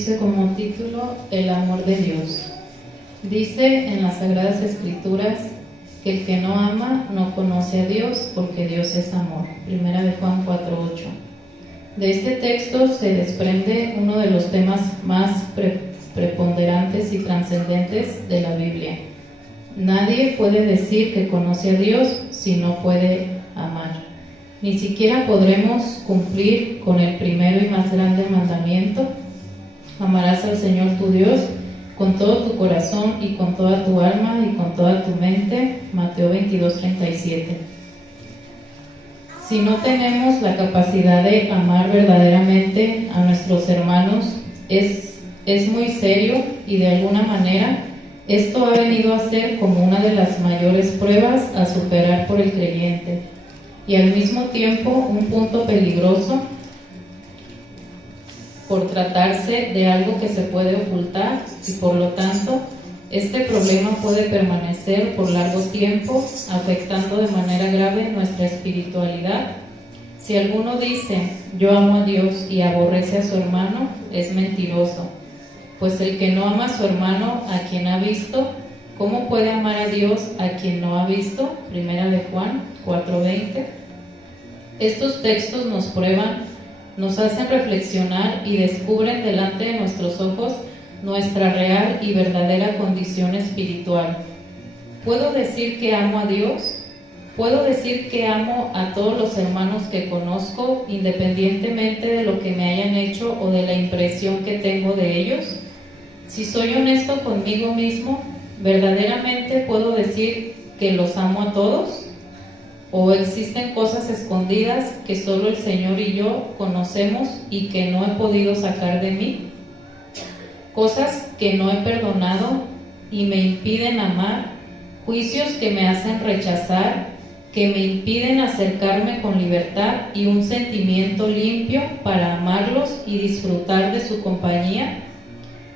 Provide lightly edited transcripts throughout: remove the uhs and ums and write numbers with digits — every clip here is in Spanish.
dice como título El amor de Dios. Dice en las Sagradas Escrituras que el que no ama no conoce a Dios, porque Dios es amor. Primera de Juan 4:8. De este texto se desprende uno de los temas más preponderantes y trascendentes de la Biblia. Nadie puede decir que conoce a Dios si no puede amar. Ni siquiera podremos cumplir con el primero y más grande mandamiento: amarás al Señor tu Dios con todo tu corazón y con toda tu alma y con toda tu mente. Mateo 22:37. Si no tenemos la capacidad de amar verdaderamente a nuestros hermanos, es muy serio, y de alguna manera esto ha venido a ser como una de las mayores pruebas a superar por el creyente, y al mismo tiempo un punto peligroso por tratarse de algo que se puede ocultar, y por lo tanto este problema puede permanecer por largo tiempo, afectando de manera grave nuestra espiritualidad. Si alguno dice yo amo a Dios y aborrece a su hermano, es mentiroso, pues el que no ama a su hermano a quien ha visto, ¿cómo puede amar a Dios a quien no ha visto? Primera de Juan 4:20. Estos textos nos prueban, nos hacen reflexionar y descubren delante de nuestros ojos nuestra real y verdadera condición espiritual. ¿Puedo decir que amo a Dios? ¿Puedo decir que amo a todos los hermanos que conozco, independientemente de lo que me hayan hecho o de la impresión que tengo de ellos? Si soy honesto conmigo mismo, ¿verdaderamente puedo decir que los amo a todos? ¿O existen cosas escondidas que solo el Señor y yo conocemos y que no he podido sacar de mí? Cosas que no he perdonado y me impiden amar, juicios que me hacen rechazar, que me impiden acercarme con libertad y un sentimiento limpio para amarlos y disfrutar de su compañía.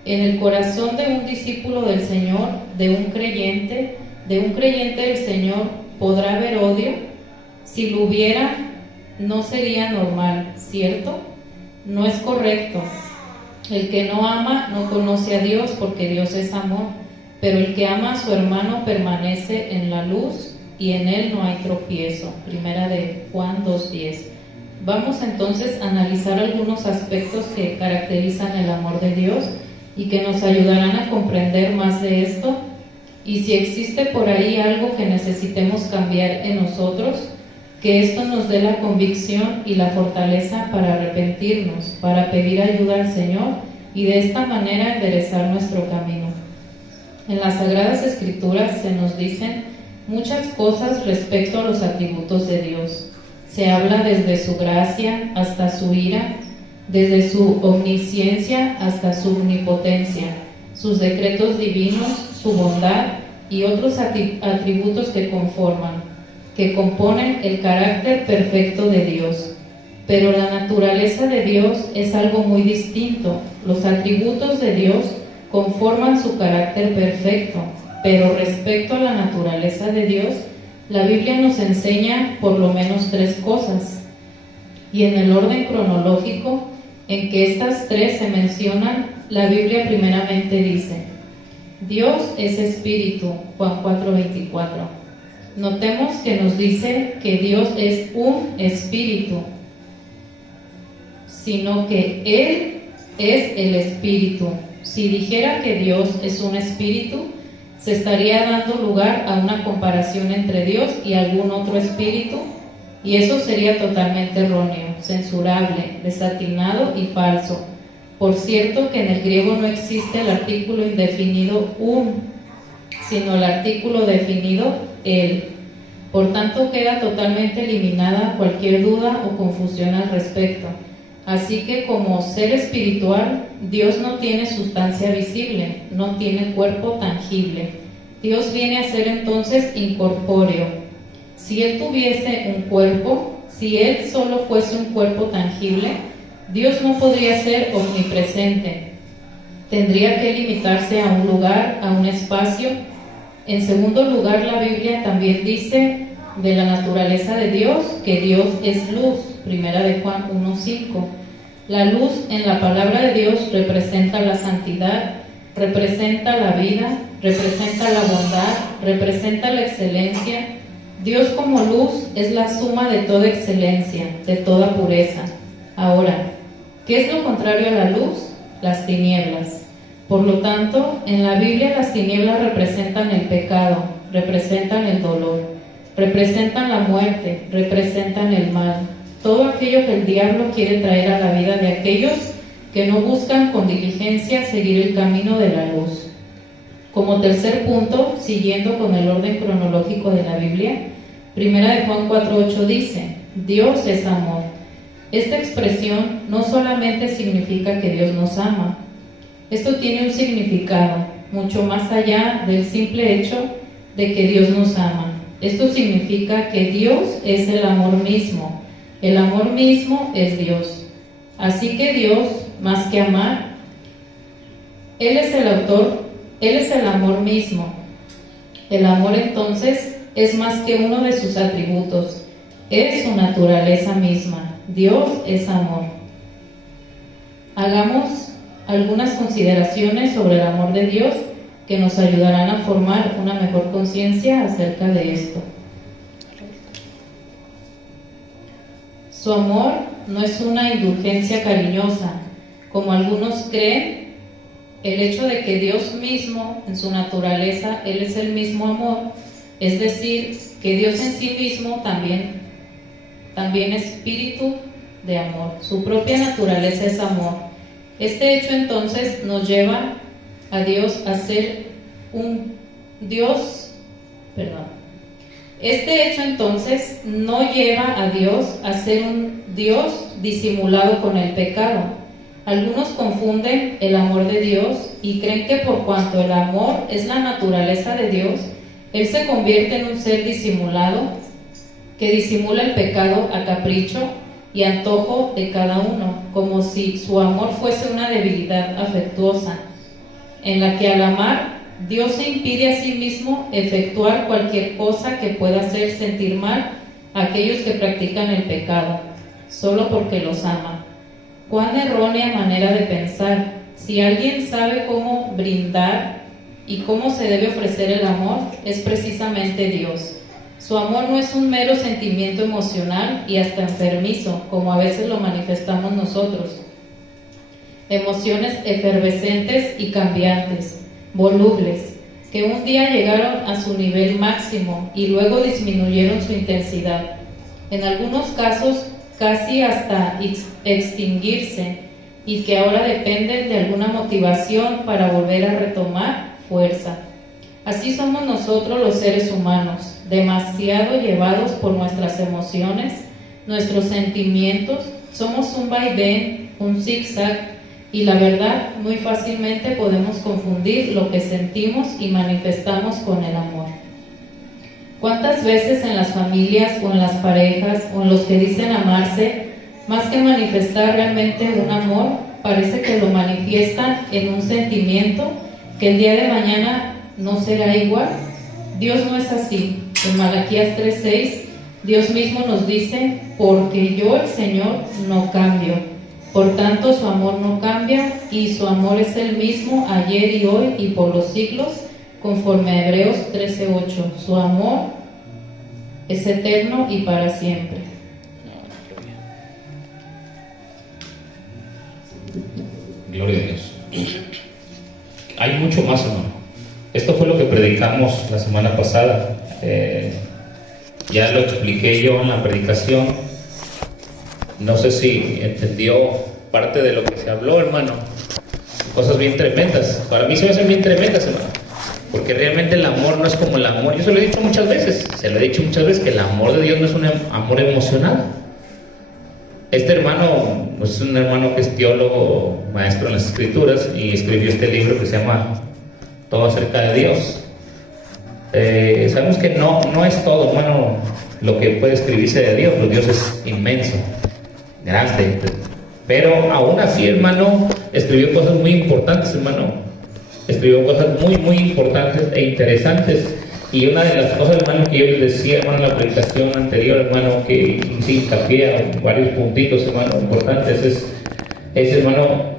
En el corazón de un discípulo del Señor, de un creyente del Señor, ¿podrá haber odio? Si lo hubiera, no sería normal, ¿cierto? No es correcto. El que no ama no conoce a Dios, porque Dios es amor, pero el que ama a su hermano permanece en la luz y en él no hay tropiezo. Primera de Juan 2:10. Vamos entonces a analizar algunos aspectos que caracterizan el amor de Dios y que nos ayudarán a comprender más de esto, y si existe por ahí algo que necesitemos cambiar en nosotros, que esto nos dé la convicción y la fortaleza para arrepentirnos, para pedir ayuda al Señor y de esta manera enderezar nuestro camino. En las Sagradas Escrituras se nos dicen muchas cosas respecto a los atributos de Dios. Se habla desde su gracia hasta su ira, desde su omnisciencia hasta su omnipotencia, sus decretos divinos, su bondad y otros atributos que componen el carácter perfecto de Dios. Pero la naturaleza de Dios es algo muy distinto. Los atributos de Dios conforman su carácter perfecto, pero respecto a la naturaleza de Dios, la Biblia nos enseña por lo menos 3 cosas. Y en el orden cronológico en que estas 3 se mencionan, la Biblia primeramente dice: Dios es espíritu, Juan 4:24. Notemos que nos dice que Dios es un espíritu, sino que Él es el espíritu. Si dijera que Dios es un espíritu, se estaría dando lugar a una comparación entre Dios y algún otro espíritu, y eso sería totalmente erróneo, censurable, desatinado y falso. Por cierto que en el griego no existe el artículo indefinido un, sino el artículo definido el. Por tanto, queda totalmente eliminada cualquier duda o confusión al respecto. Así que como ser espiritual, Dios no tiene sustancia visible, no tiene cuerpo tangible. Dios viene a ser entonces incorpóreo. Si Él tuviese un cuerpo, si Él solo fuese un cuerpo tangible, Dios no podría ser omnipresente. Tendría que limitarse a un lugar, a un espacio. En segundo lugar, la Biblia también dice de la naturaleza de Dios que Dios es luz, Primera de Juan 1:5. La luz en la palabra de Dios representa la santidad, representa la vida, representa la bondad, representa la excelencia. Dios como luz es la suma de toda excelencia, de toda pureza. Ahora, ¿qué es lo contrario a la luz? Las tinieblas. Por lo tanto, en la Biblia las tinieblas representan el pecado, representan el dolor, representan la muerte, representan el mal. Todo aquello que el diablo quiere traer a la vida de aquellos que no buscan con diligencia seguir el camino de la luz. Como tercer punto, siguiendo con el orden cronológico de la Biblia, 1 Juan 4:8 dice: Dios es amor. Esta expresión no solamente significa que Dios nos ama. Esto tiene un significado mucho más allá del simple hecho de que Dios nos ama. Esto significa que Dios es el amor mismo. El amor mismo es Dios. Así que Dios, más que amar, Él es el autor, Él es el amor mismo. El amor entonces es más que uno de sus atributos, es su naturaleza misma. Dios es amor. Hagamos algunas consideraciones sobre el amor de Dios que nos ayudarán a formar una mejor conciencia acerca de esto. Su amor no es una indulgencia cariñosa, como algunos creen. El hecho de que Dios mismo, en su naturaleza, Él es el mismo amor, es decir, que Dios en sí mismo también es espíritu de amor. Su propia naturaleza es amor. Este hecho entonces nos lleva a Dios a ser un Dios, Este hecho entonces no lleva a Dios a ser un Dios disimulado con el pecado. Algunos confunden el amor de Dios y creen que por cuanto el amor es la naturaleza de Dios, Él se convierte en un ser disimulado que disimula el pecado a capricho y antojo de cada uno, como si su amor fuese una debilidad afectuosa, en la que al amar, Dios se impide a sí mismo efectuar cualquier cosa que pueda hacer sentir mal a aquellos que practican el pecado, solo porque los ama. Cuán errónea manera de pensar. Si alguien sabe cómo brindar y cómo se debe ofrecer el amor, es precisamente Dios. Su amor no es un mero sentimiento emocional y hasta enfermizo, como a veces lo manifestamos nosotros. Emociones efervescentes y cambiantes, volubles, que un día llegaron a su nivel máximo y luego disminuyeron su intensidad. En algunos casos, casi hasta extinguirse, y que ahora dependen de alguna motivación para volver a retomar fuerza. Así somos nosotros los seres humanos, demasiado llevados por nuestras emociones, nuestros sentimientos. Somos un vaivén, un zigzag, y la verdad, muy fácilmente podemos confundir lo que sentimos y manifestamos con el amor. ¿Cuántas veces en las familias o en las parejas o en los que dicen amarse, más que manifestar realmente un amor, parece que lo manifiestan en un sentimiento que el día de mañana no será igual? Dios no es así. En Malaquías 3:6, Dios mismo nos dice: porque yo, el Señor, no cambio. Por tanto, su amor no cambia, y su amor es el mismo ayer y hoy y por los siglos, conforme a Hebreos 13:8. Su amor es eterno y para siempre. Gloria a Dios. Hay mucho más, hermano. Esto fue lo que predicamos la semana pasada. Ya lo expliqué yo en la predicación. No sé si entendió parte de lo que se habló, hermano. Cosas bien tremendas. Para mí se me hacen bien tremendas, hermano. Porque realmente el amor no es como el amor. Yo se lo he dicho muchas veces. Que el amor de Dios no es un amor emocional. Este hermano es un hermano que es teólogo, maestro en las escrituras, y escribió este libro que se llama Todo acerca de Dios. Sabemos que no es todo, hermano, lo que puede escribirse de Dios. Pues Dios es inmenso, grande, pero aún así, hermano, escribió cosas muy importantes, hermano. Escribió cosas muy, muy importantes e interesantes. Y una de las cosas, hermano, que yo les decía, hermano, en la presentación anterior, hermano, que hice hincapié a varios puntitos, hermano, importantes, es es, hermano,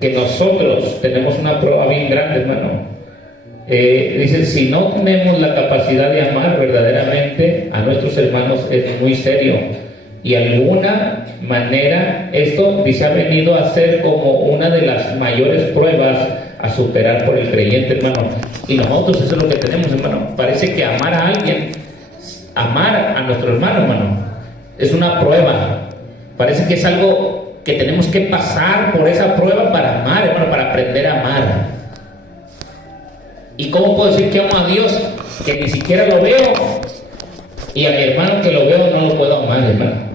que nosotros tenemos una prueba bien grande, hermano. Dice, si no tenemos la capacidad de amar verdaderamente a nuestros hermanos, es muy serio. Y de alguna manera esto, dice, ha venido a ser como una de las mayores pruebas a superar por el creyente, hermano. Y nosotros eso es lo que tenemos, hermano. Parece que amar a alguien, amar a nuestro hermano, es una prueba. Parece que es algo que tenemos que pasar por esa prueba para amar, hermano, para aprender a amar. ¿Y cómo puedo decir que amo a Dios? Que ni siquiera lo veo. Y a mi hermano que lo veo no lo puedo amar, hermano.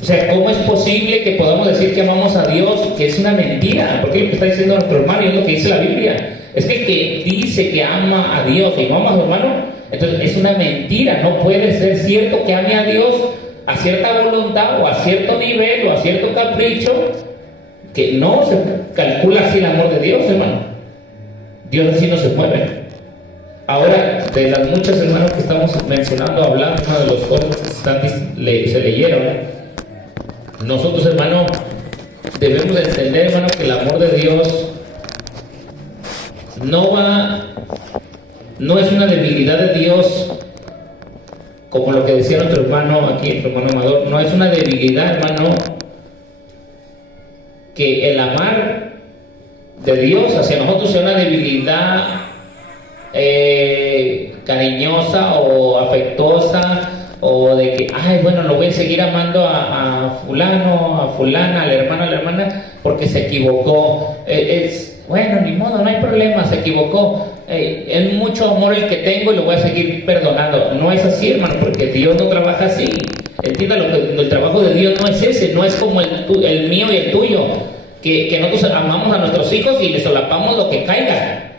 O sea, ¿cómo es posible que podamos decir que amamos a Dios? Que es una mentira, porque lo que está diciendo nuestro hermano y es lo que dice la Biblia. Es que el que dice que ama a Dios y no ama a su hermano, entonces es una mentira. No puede ser cierto que ame a Dios a cierta voluntad o a cierto nivel o a cierto capricho, que no se calcula así el amor de Dios, hermano. Dios así no se mueve. Ahora, de las muchas, hermanos, que estamos mencionando, hablando, uno de los cosas que se leyeron, nosotros, hermano, debemos de entender, hermano, que el amor de Dios no es una debilidad de Dios, como lo que decía nuestro hermano aquí, nuestro hermano Amador. No es una debilidad, hermano, que el amar de Dios hacia nosotros sea una debilidad cariñosa o afectuosa, o de que, ay, bueno, lo voy a seguir amando a fulano, a fulana, al hermano, a la hermana, porque se equivocó. Bueno, ni modo, no hay problema, se equivocó. Es mucho amor el que tengo y lo voy a seguir perdonando. No es así, hermano, porque Dios no trabaja así. Entienda, el trabajo de Dios no es ese, no es como el mío y el tuyo, que nosotros amamos a nuestros hijos y les solapamos lo que caiga.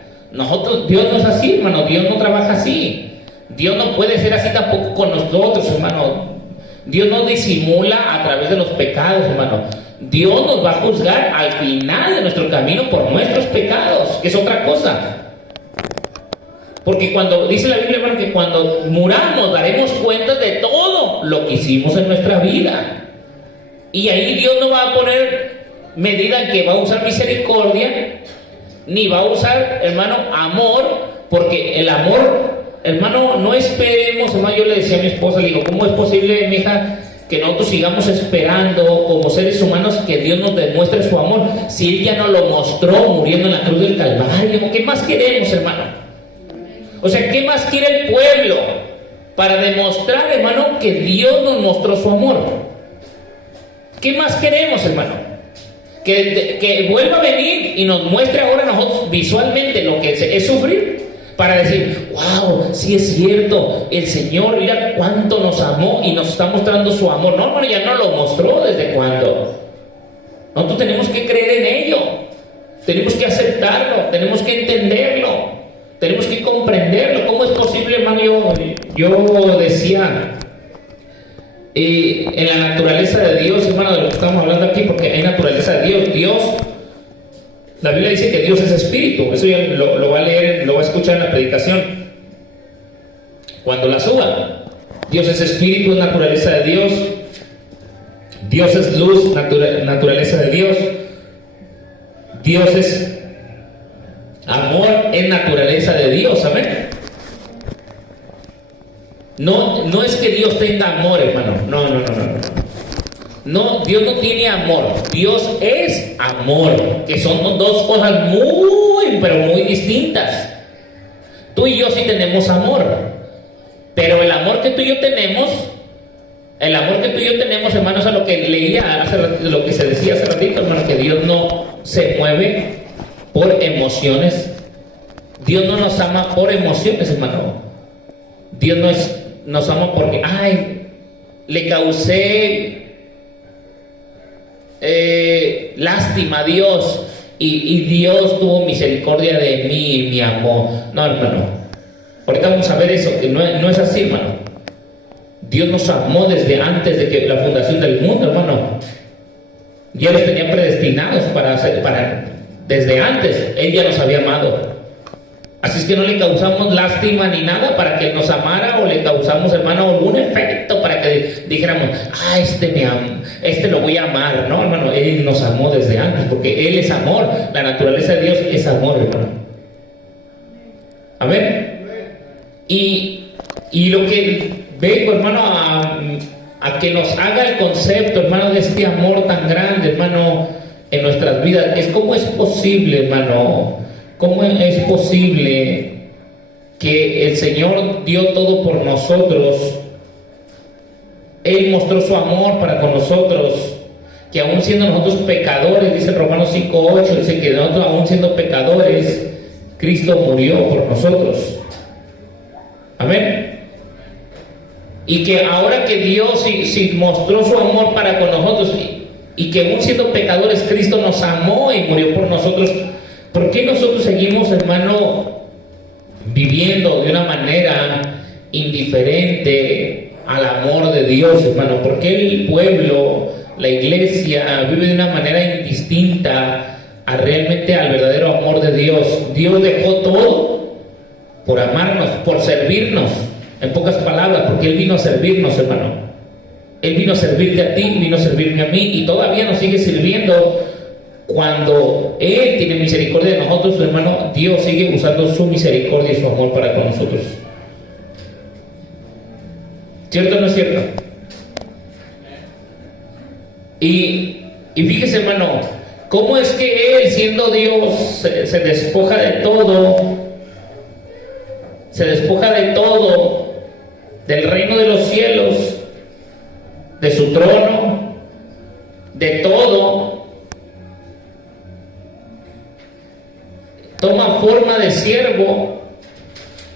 Dios no es así, hermano, Dios no trabaja así. Dios no puede ser así tampoco con nosotros, hermano. Dios no disimula a través de los pecados, hermano. Dios nos va a juzgar al final de nuestro camino por nuestros pecados, que es otra cosa. Porque cuando dice la Biblia, hermano, que cuando muramos daremos cuenta de todo lo que hicimos en nuestra vida. Y ahí Dios no va a poner medida en que va a usar misericordia, ni va a usar, hermano, amor, porque el amor, hermano, no esperemos, hermano. Yo le decía a mi esposa, le digo, ¿cómo es posible, mija, que nosotros sigamos esperando como seres humanos que Dios nos demuestre su amor si Él ya nos lo mostró muriendo en la cruz del Calvario? ¿Qué más queremos, hermano? O sea, ¿qué más quiere el pueblo para demostrar, hermano, que Dios nos mostró su amor? ¿Qué más queremos, hermano? Que vuelva a venir y nos muestre ahora a nosotros visualmente lo que es sufrir, para decir, wow, sí es cierto, el Señor, mira cuánto nos amó y nos está mostrando su amor. No, hermano, ya no lo mostró. ¿Desde cuándo? Nosotros tenemos que creer en ello, tenemos que aceptarlo, tenemos que entenderlo, tenemos que comprenderlo. ¿Cómo es posible, hermano? Yo decía, en la naturaleza de Dios, hermano, de lo que estamos hablando aquí, porque hay naturaleza de Dios. La Biblia dice que Dios es espíritu. Eso ya lo va a leer, lo va a escuchar en la predicación cuando la suba. Dios es espíritu, es naturaleza de Dios. Dios es luz, naturaleza de Dios. Dios es amor, es naturaleza de Dios. Amén. No es que Dios tenga amor, hermano. No, Dios no tiene amor. Dios es amor, que son dos cosas muy, pero muy distintas. Tú y yo sí tenemos amor, pero el amor que tú y yo tenemos, hermano, es a lo que leía lo que se decía hace ratito, hermano, que Dios no se mueve por emociones. Dios no nos ama por emociones, hermano. Dios nos ama porque, ay, le causé lástima a Dios y Dios tuvo misericordia de mí y me amó. No, hermano, ahorita vamos a ver eso, que no es así, hermano. Dios nos amó desde antes de que la fundación del mundo, hermano. Ya los tenía predestinados para desde antes Él ya nos había amado. Así es que no le causamos lástima ni nada para que nos amara, o le causamos, hermano, algún efecto para que dijéramos, este lo voy a amar. No, hermano, Él nos amó desde antes, porque Él es amor. La naturaleza de Dios es amor, hermano. Amén. Y lo que vengo, hermano, a que nos haga el concepto, hermano, de este amor tan grande, hermano, en nuestras vidas, es cómo es posible, hermano. ¿Cómo es posible que el Señor dio todo por nosotros? Él mostró su amor para con nosotros, que aún siendo nosotros pecadores, dice Romanos 5:8, dice que nosotros aún siendo pecadores, Cristo murió por nosotros. Amén. Y que ahora que Dios sí mostró su amor para con nosotros, y que aún siendo pecadores, Cristo nos amó y murió por nosotros, ¿por qué nosotros seguimos, hermano, viviendo de una manera indiferente al amor de Dios, hermano? ¿Por qué el pueblo, la iglesia, vive de una manera indistinta realmente al verdadero amor de Dios? Dios dejó todo por amarnos, por servirnos, en pocas palabras, porque Él vino a servirnos, hermano. Él vino a servirte a ti, vino a servirme a mí, y todavía nos sigue sirviendo. Cuando Él tiene misericordia de nosotros, hermano, Dios sigue usando su misericordia y su amor para con nosotros. ¿Cierto o no es cierto? Y fíjese, hermano, cómo es que Él, siendo Dios, se despoja de todo, del reino de los cielos, de su trono, de todo. Toma forma de siervo.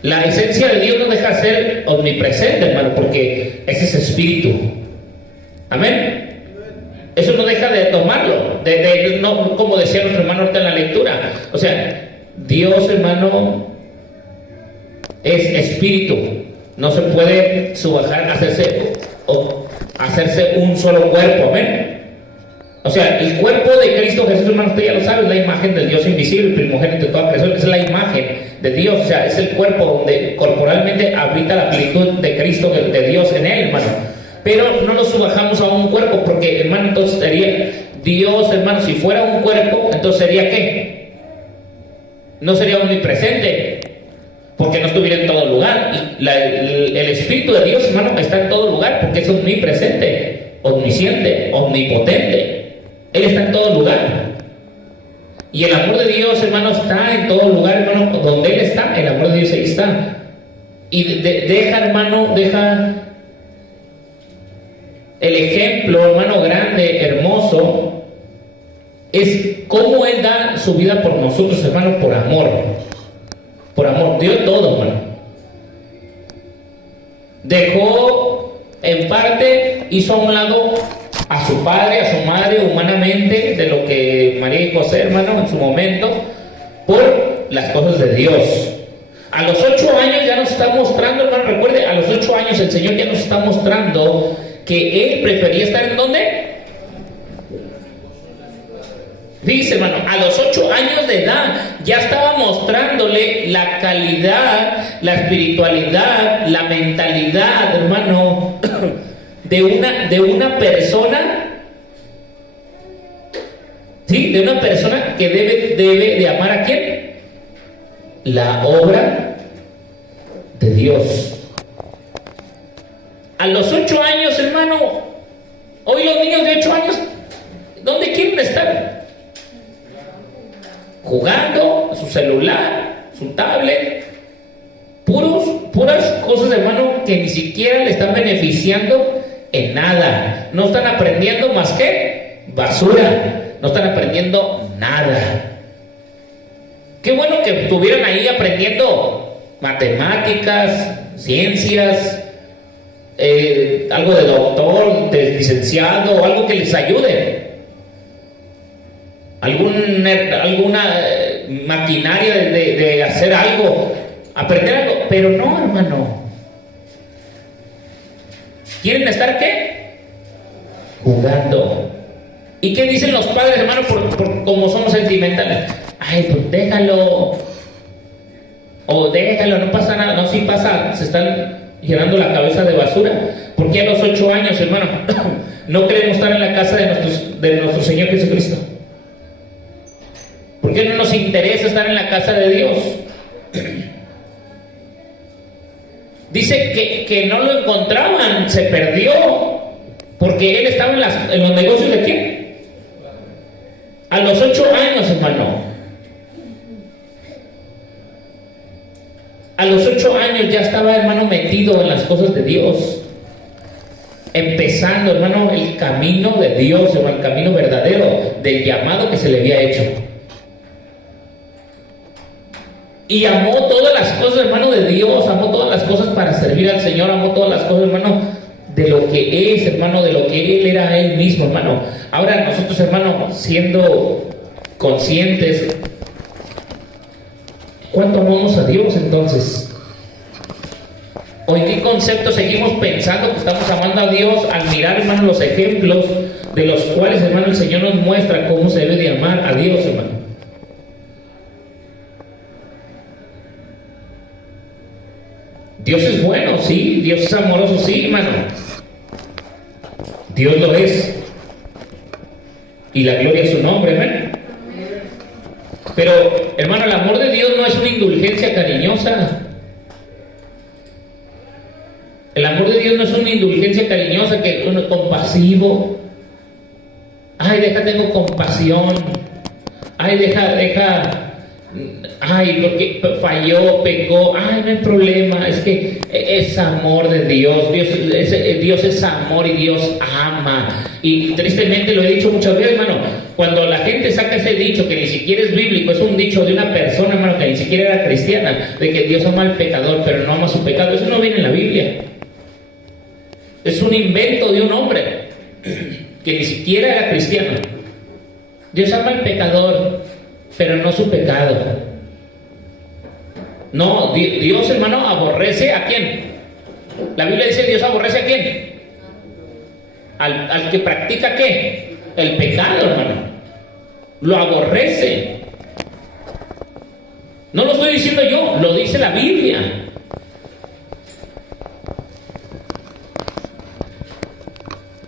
La esencia de Dios no deja de ser omnipresente, hermano, porque ese es espíritu. Amén. Eso no deja de tomarlo, no, como decía nuestro hermano ahorita en la lectura. O sea, Dios, hermano, es espíritu. No se puede subajar, hacerse un solo cuerpo. Amén. O sea, el cuerpo de Cristo Jesús, hermano, usted ya lo sabe, es la imagen del Dios invisible, el primogénito de toda creación, es la imagen de Dios. O sea, es el cuerpo donde corporalmente habita la plenitud de Cristo, de Dios en él, hermano. Pero no nos subajamos a un cuerpo, porque, hermano, entonces sería Dios, hermano, si fuera un cuerpo, entonces sería ¿qué? No sería omnipresente, porque no estuviera en todo lugar. Y el Espíritu de Dios, hermano, está en todo lugar, porque es omnipresente, omnisciente, omnipotente. Él está en todo lugar. Y el amor de Dios, hermano, está en todo lugar, hermano. Donde Él está, el amor de Dios ahí está. Y deja, hermano, el ejemplo, hermano, grande, hermoso, es cómo Él da su vida por nosotros, hermano, por amor. Por amor, dio todo, hermano. Dejó, en parte, hizo a un lado a su padre, a su madre, humanamente, de lo que María y José, hermano, en su momento, por las cosas de Dios. A los 8 años ya nos está mostrando, hermano, recuerde, a los 8 años el Señor ya nos está mostrando que Él prefería estar ¿en dónde? Dice, hermano, a los 8 años de edad ya estaba mostrándole la calidad, la espiritualidad, la mentalidad, hermano, de una persona, ¿sí? De una persona que debe de amar ¿a quién? La obra de Dios. A los 8 años, hermano, hoy los niños de 8 años, ¿dónde quieren estar? Jugando, su celular, su tablet, puras cosas, hermano, que ni siquiera le están beneficiando en nada. No están aprendiendo más que basura. No están aprendiendo nada. Qué bueno que estuvieran ahí aprendiendo matemáticas, ciencias, algo de doctor, de licenciado, algo que les ayude. Alguna maquinaria de hacer algo, aprender algo, pero no, hermano. ¿Quieren estar qué? Jugando. ¿Y qué dicen los padres, hermano, por como somos sentimentales? Ay, pues déjalo. O déjalo, no pasa nada. No, sí pasa, se están llenando la cabeza de basura. ¿Por qué a los 8 años, hermano, no queremos estar en la casa de nuestro Señor Jesucristo? ¿Por qué no nos interesa estar en la casa de Dios? Dice que no lo encontraban, se perdió, porque él estaba en los negocios de quién. A los 8 años, hermano. A los 8 años ya estaba, hermano, metido en las cosas de Dios. Empezando, hermano, el camino de Dios, hermano, el camino verdadero del llamado que se le había hecho. Y amó todas las cosas, hermano, de Dios, amó todas las cosas para servir al Señor, amó todas las cosas, hermano, de lo que es, hermano, de lo que Él era Él mismo, hermano. Ahora nosotros, hermano, siendo conscientes, ¿cuánto amamos a Dios entonces? ¿O en qué concepto seguimos pensando que estamos amando a Dios al mirar, hermano, los ejemplos de los cuales, hermano, el Señor nos muestra cómo se debe de amar a Dios, hermano? Dios es bueno, sí. Dios es amoroso, sí, hermano. Dios lo es. Y la gloria es su nombre, hermano. Pero, hermano, el amor de Dios no es una indulgencia cariñosa. El amor de Dios no es una indulgencia cariñosa que uno es compasivo. Ay, tengo compasión. Ay, ay, porque falló, pecó. Ay, no hay problema. Es que es amor de Dios. Dios es amor y Dios ama. Y tristemente lo he dicho muchas veces, hermano. Cuando la gente saca ese dicho que ni siquiera es bíblico, es un dicho de una persona, hermano, que ni siquiera era cristiana, de que Dios ama al pecador, pero no ama su pecado. Eso no viene en la Biblia. Es un invento de un hombre que ni siquiera era cristiano. Dios ama al pecador, pero no su pecado. No, Dios, hermano, aborrece ¿a quién? La Biblia dice: Dios aborrece ¿a quién? Al que practica ¿qué? El pecado, hermano. Lo aborrece. No lo estoy diciendo yo, lo dice la Biblia.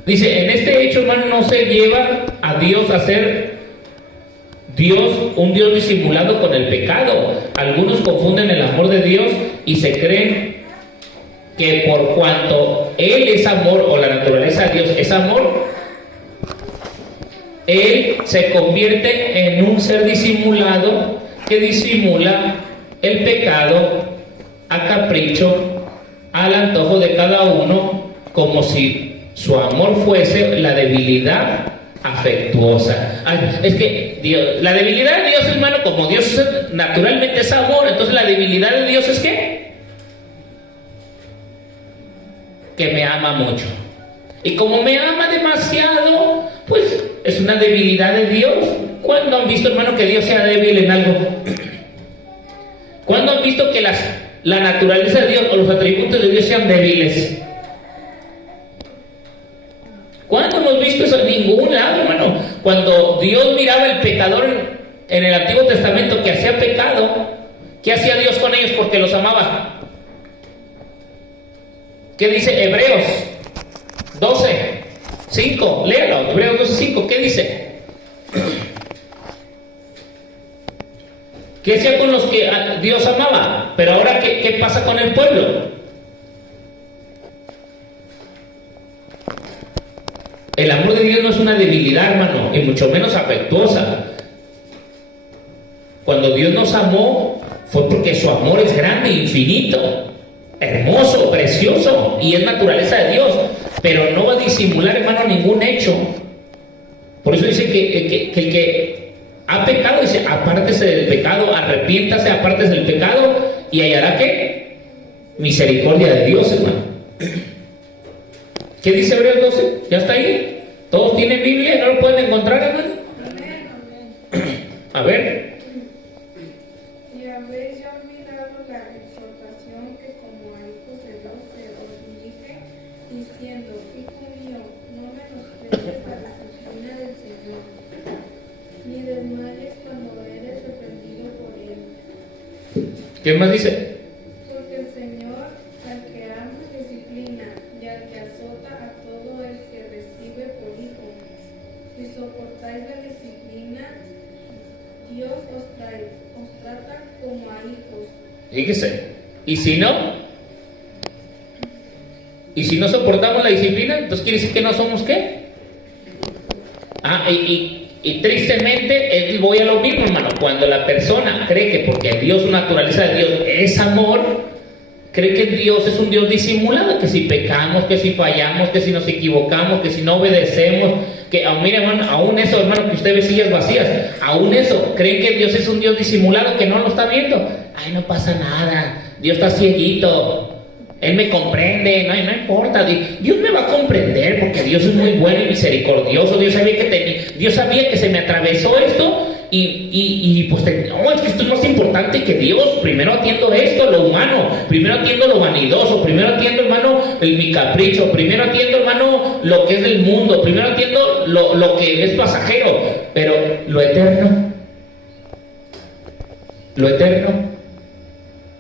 Dice: en este hecho, hermano, no se lleva a Dios a ser un Dios disimulado con el pecado. Algunos confunden el amor de Dios y se creen que por cuanto Él es amor, o la naturaleza de Dios es amor, Él se convierte en un ser disimulado que disimula el pecado a capricho, al antojo de cada uno, como si su amor fuese la debilidad afectuosa. Ay, es que la debilidad de Dios, hermano, como Dios naturalmente es amor, entonces la debilidad de Dios es ¿qué? Que me ama mucho. Y como me ama demasiado, pues es una debilidad de Dios. ¿Cuándo han visto, hermano, que Dios sea débil en algo? ¿Cuándo han visto que la naturaleza de Dios o los atributos de Dios sean débiles? ¿Cuándo hemos visto eso? En ningún lado, hermano. Cuando Dios miraba al pecador en el Antiguo Testamento que hacía pecado, ¿qué hacía Dios con ellos? Porque los amaba. ¿Qué dice Hebreos 12:5? Léalo, Hebreos 12:5. ¿Qué dice? ¿Qué hacía con los que Dios amaba? Pero ahora, ¿qué pasa con el pueblo? El amor de Dios no es una debilidad, hermano, y mucho menos afectuosa. Cuando Dios nos amó, fue porque su amor es grande, infinito, hermoso, precioso, y es naturaleza de Dios, pero no va a disimular, hermano, ningún hecho. Por eso dice que el que ha pecado, dice: apártese del pecado, arrepiéntase, apártese del pecado, y hallará ¿qué? Misericordia de Dios, hermano. ¿Qué dice Hebreos 12? ¿Ya está ahí? ¿Todos tienen Biblia y no lo pueden encontrar, hermano? A ver. Y habéis ya olvidado la exhortación que como a hijos de Dios te os dije, diciendo: Hijo mío, no menosprecies la disciplina del Señor, ni desmayes cuando eres reprendido por Él. ¿Qué más dice? Porque el Señor al que ama disciplina y al que azota a todo el que recibe por hijo. Si soportáis la disciplina, Dios os trata como a hijos. Fíjese, ¿y si no? ¿Y si no soportamos la disciplina? Entonces quiere decir que no somos ¿qué? Y tristemente voy a lo mismo, hermano. Cuando la persona cree que porque Dios, su naturaleza de Dios es amor, cree que Dios es un Dios disimulado, que si pecamos, que si fallamos, que si nos equivocamos, que si no obedecemos, que mire, hermano, aún eso, hermano, que usted ve sillas vacías, aún eso, creen que Dios es un Dios disimulado, que no lo está viendo. Ay, no pasa nada, Dios está cieguito, Él me comprende, no importa, Dios me va a comprender porque Dios es muy bueno y misericordioso. Dios sabía que se me atravesó esto y pues no, es que esto es más importante que Dios. Primero atiendo esto, lo humano, primero atiendo lo vanidoso, primero atiendo, hermano, mi capricho, primero atiendo, hermano, lo que es del mundo, primero atiendo lo que es pasajero, pero lo eterno,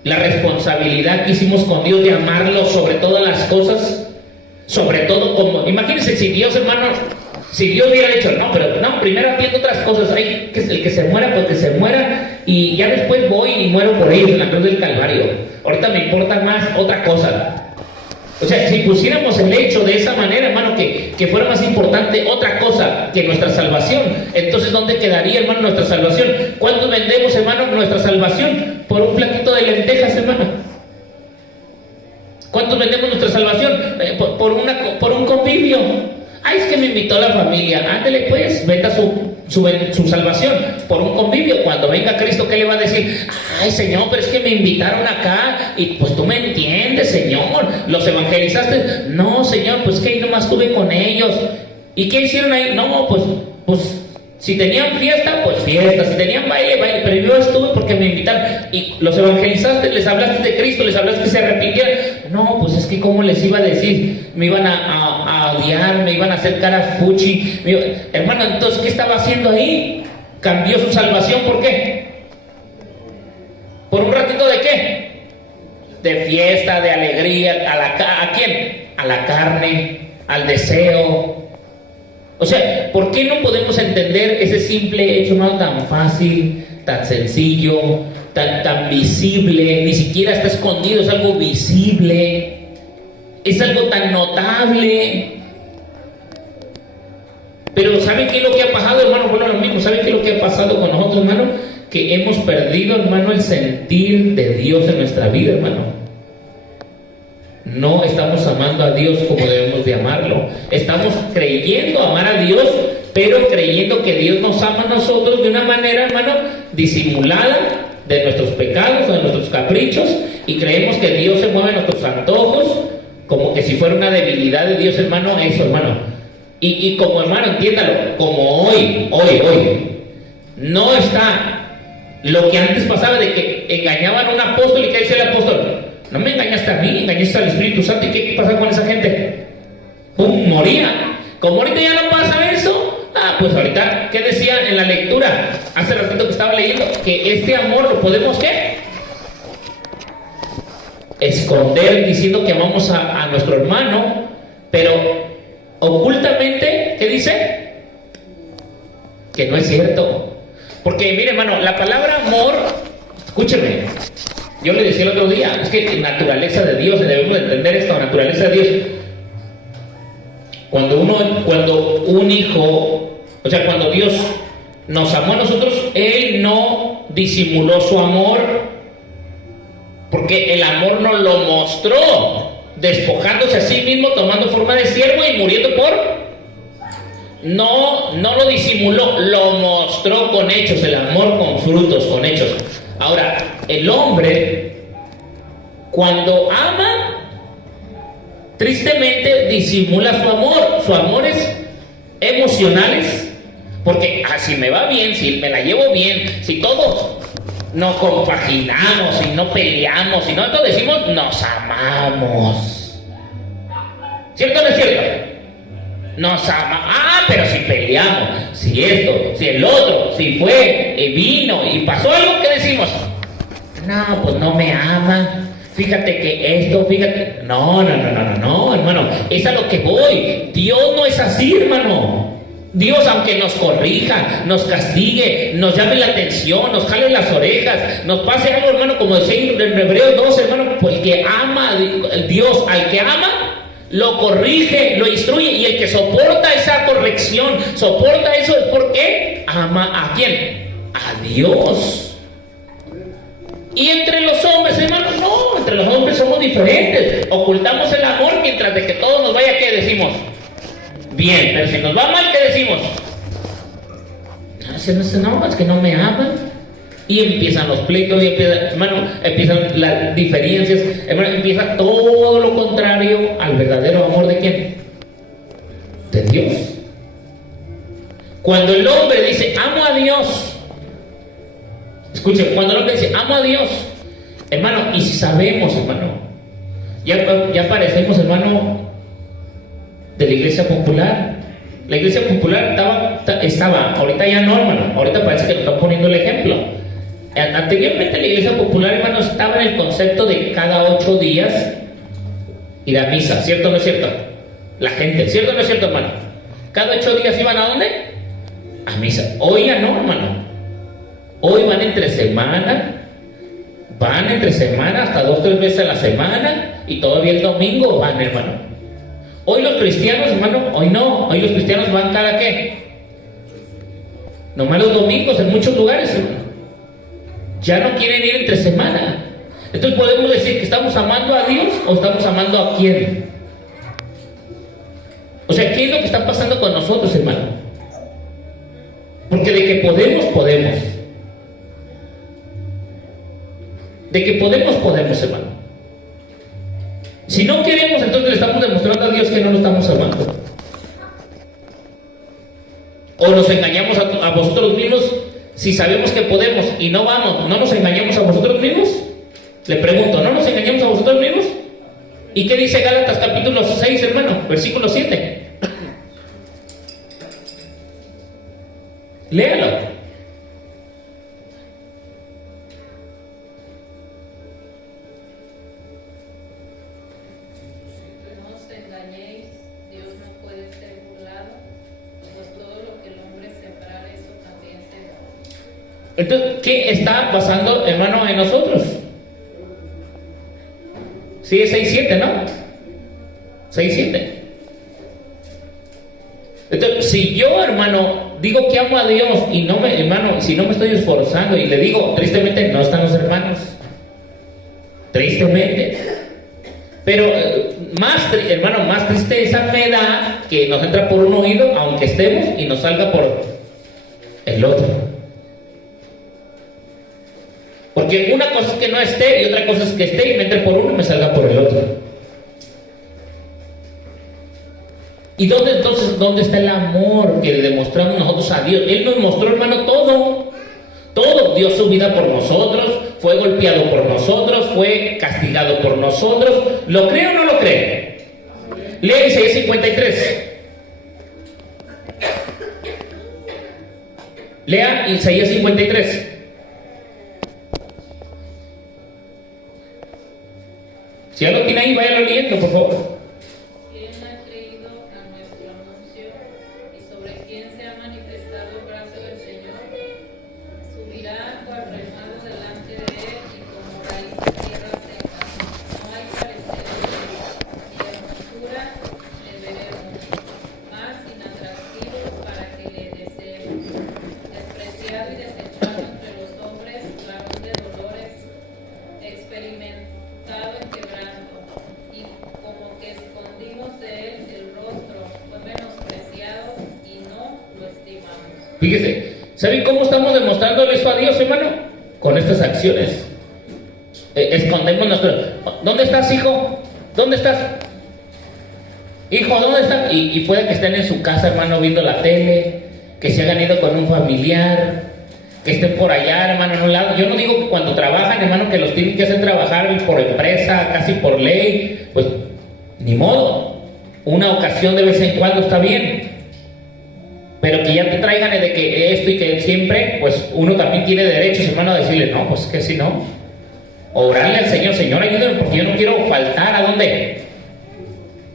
la responsabilidad que hicimos con Dios de amarlo sobre todas las cosas, sobre todo como, imagínense si Dios, hermano, si Dios hubiera dicho, primero atiendo otras cosas, que el que se muera, pues que se muera, y ya después voy y muero por ellos en la cruz del Calvario. Ahorita me importa más otra cosa. O sea, si pusiéramos el hecho de esa manera, hermano, que fuera más importante otra cosa que nuestra salvación, entonces ¿dónde quedaría, hermano, nuestra salvación? ¿Cuánto vendemos, hermano, nuestra salvación? Por un platito de lentejas, hermano. ¿Cuánto vendemos nuestra salvación? Por un convivio. Ay, es que me invitó la familia. Ándele pues, venda su salvación por un convivio. Cuando venga Cristo, ¿qué le va a decir? Ay, Señor, pero es que me invitaron acá y pues tú me entiendes, Señor. ¿Los evangelizaste? No, Señor, pues que ahí nomás estuve con ellos. ¿Y qué hicieron ahí? No, pues si tenían fiesta, pues fiesta. Si tenían baile, baile. Pero yo estuve porque me invitaron. ¿Y los evangelizaste? ¿Les hablaste de Cristo? ¿Les hablaste que se arrepintieran? No, pues es que ¿cómo les iba a decir? Me iban a odiar, me iban a hacer cara fuchi. Hermano, entonces, ¿qué estaba haciendo ahí? Cambió su salvación, ¿por qué? ¿Por un ratito de qué? De fiesta, de alegría. ¿A quién? A la carne, al deseo. O sea, ¿por qué no podemos entender ese simple hecho, no tan fácil, tan sencillo, tan visible? Ni siquiera está escondido, es algo visible, es algo tan notable. Pero ¿saben qué es lo que ha pasado, hermano? Bueno, lo mismo, ¿saben qué es lo que ha pasado con nosotros, hermano? Que hemos perdido, hermano, el sentir de Dios en nuestra vida, hermano. No estamos amando a Dios como debemos de amarlo. Estamos creyendo amar a Dios, pero creyendo que Dios nos ama a nosotros de una manera, hermano, disimulada de nuestros pecados o de nuestros caprichos, y creemos que Dios se mueve en nuestros antojos como que si fuera una debilidad de Dios, hermano. Eso, hermano. Y como, hermano, entiéndalo, como hoy no está lo que antes pasaba de que engañaban a un apóstol. ¿Y qué dice el apóstol? No me engañaste a mí, engañaste al Espíritu Santo. ¿Y qué pasa con esa gente? ¡Pum! Moría. Como ahorita ya no pasa eso, pues ahorita, ¿qué decía en la lectura? Hace ratito que estaba leyendo, que este amor lo podemos, ¿qué? Esconder, diciendo que amamos a nuestro hermano, pero ocultamente, ¿qué dice? Que no es cierto. Porque, mire, hermano, la palabra amor, escúcheme, yo le decía el otro día, es que naturaleza de Dios, debemos entender esta naturaleza de Dios. Cuando un hijo, o sea, cuando Dios nos amó a nosotros, Él no disimuló su amor, porque el amor nos lo mostró, despojándose a sí mismo, tomando forma de siervo y muriendo por... No lo disimuló, lo mostró con hechos, el amor con frutos, con hechos. Ahora, el hombre, cuando ama, tristemente disimula su amor. Su amor es emocionales, porque si me va bien, si me la llevo bien, si todo nos compaginamos, si no peleamos, si no, entonces decimos nos amamos. ¿Cierto o no es cierto? Nos ama. Pero si peleamos, si esto, si el otro, si fue, vino y pasó algo, ¿qué decimos? No, pues no me ama. Fíjate que esto, fíjate. No, hermano. Es a lo que voy. Dios no es así, hermano. Dios, aunque nos corrija, nos castigue, nos llame la atención, nos jale las orejas, nos pase algo, hermano, como decía en Hebreos 12, hermano, pues el que ama a Dios, al que ama, lo corrige, lo instruye, y el que soporta esa corrección, soporta eso, es porque ama ¿a quién? A Dios. Y entre los hombres, hermano, no, entre los hombres somos diferentes, ocultamos el amor mientras de que todo nos vaya, ¿qué decimos? Bien, pero si nos va mal, ¿qué decimos? No, es que no me aman. Y empiezan los pleitos, y empiezan las diferencias, hermano, empieza todo lo contrario al verdadero amor de ¿quién? De Dios. Cuando el hombre dice, amo a Dios, escuchen, cuando el hombre dice, amo a Dios, hermano, y si sabemos, hermano, ya parecemos, hermano, de la iglesia popular. La iglesia popular estaba, ahorita ya no, hermano, ahorita parece que nos están poniendo el ejemplo. Anteriormente la iglesia popular, hermano, estaba en el concepto de cada 8 días ir a misa, ¿cierto o no es cierto? La gente, ¿cierto o no es cierto, hermano? Cada 8 días iban ¿a dónde? A misa. Hoy ya no, hermano. Hoy van entre semana hasta 2 o 3 veces a la semana, y todavía el domingo van, hermano. Hoy los cristianos, hermano, hoy los cristianos van cada ¿qué? Nomás los domingos en muchos lugares, hermano. Ya no quieren ir entre semana. Entonces podemos decir que estamos amando a Dios o estamos amando a quién. O sea, ¿qué es lo que está pasando con nosotros, hermano? Porque de que podemos. De que podemos, hermano. Si no queremos, entonces le estamos demostrando a Dios que no lo estamos amando. O nos engañamos a vosotros mismos si sabemos que podemos y no vamos. ¿No nos engañamos a vosotros mismos? Le pregunto, ¿no nos engañamos a vosotros mismos? ¿Y qué dice Gálatas capítulo 6, hermano? Versículo 7. Léalo. Entonces, ¿qué está pasando, hermano, en nosotros? Sí, es 6-7, ¿no? 6-7. Entonces, si yo, hermano, digo que amo a Dios y no me, hermano, si no me estoy esforzando y le digo, tristemente, no están los hermanos. Tristemente. Pero, hermano, más tristeza me da que nos entra por un oído, aunque estemos, y nos salga por el otro. Porque una cosa es que no esté y otra cosa es que esté y me entre por uno y me salga por el otro. ¿Y dónde está el amor que le demostramos nosotros a Dios? Él nos mostró, hermano, todo. Dio su vida por nosotros, fue golpeado por nosotros, fue castigado por nosotros. ¿Lo cree o no lo cree? Lea Isaías 53. Lea Isaías 53. Si ya lo tiene ahí, váyalo leyendo, por favor. ¿Quién ha creído a nuestro anuncio y sobre quién se ha manifestado el brazo del Señor? Subirá cual remado delante de él y como raíz de tierra seca. No hay parecer de él, y hermosura le veremos, más inatractivo para que le deseemos. Despreciado y desechado entre los hombres, varón de dolores, experimentado en quebranto, y como que escondimos de él el rostro, fue menospreciado y no lo estimamos. Fíjese, ¿saben cómo estamos demostrándole eso a Dios, hermano? Con estas acciones. Escondemos nuestro... ¿Dónde estás, hijo? ¿Dónde estás? Hijo, ¿dónde estás? Y puede que estén en su casa, hermano, viendo la tele, que se hayan ido con un familiar, que estén por allá, hermano, en un lado. Yo no digo que cuando trabajan, hermano, que los tienen que hacer trabajar por empresa, casi por ley, pues ni modo. Una ocasión de vez en cuando está bien. Pero que ya te traigan de que esto y que siempre, pues uno también tiene derechos, hermano, a decirle, no, pues que si no. Orarle al Señor, Señor, ayúdame porque yo no quiero faltar. ¿A dónde?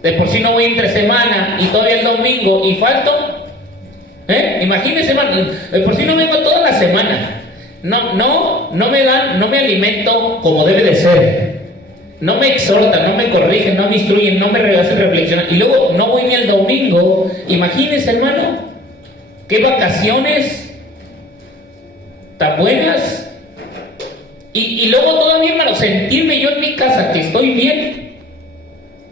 De por sí no voy entre semana y todavía el domingo y falto. Imagínense, hermano, de por sí no vengo toda la semana. No me alimento como debe de ser. No me exhortan, no me corrigen, no me instruyen, no me hacen reflexionar. Y luego no voy ni el domingo. Imagínense, hermano, qué vacaciones tan buenas. Y luego todavía, hermano, sentirme yo en mi casa que estoy bien,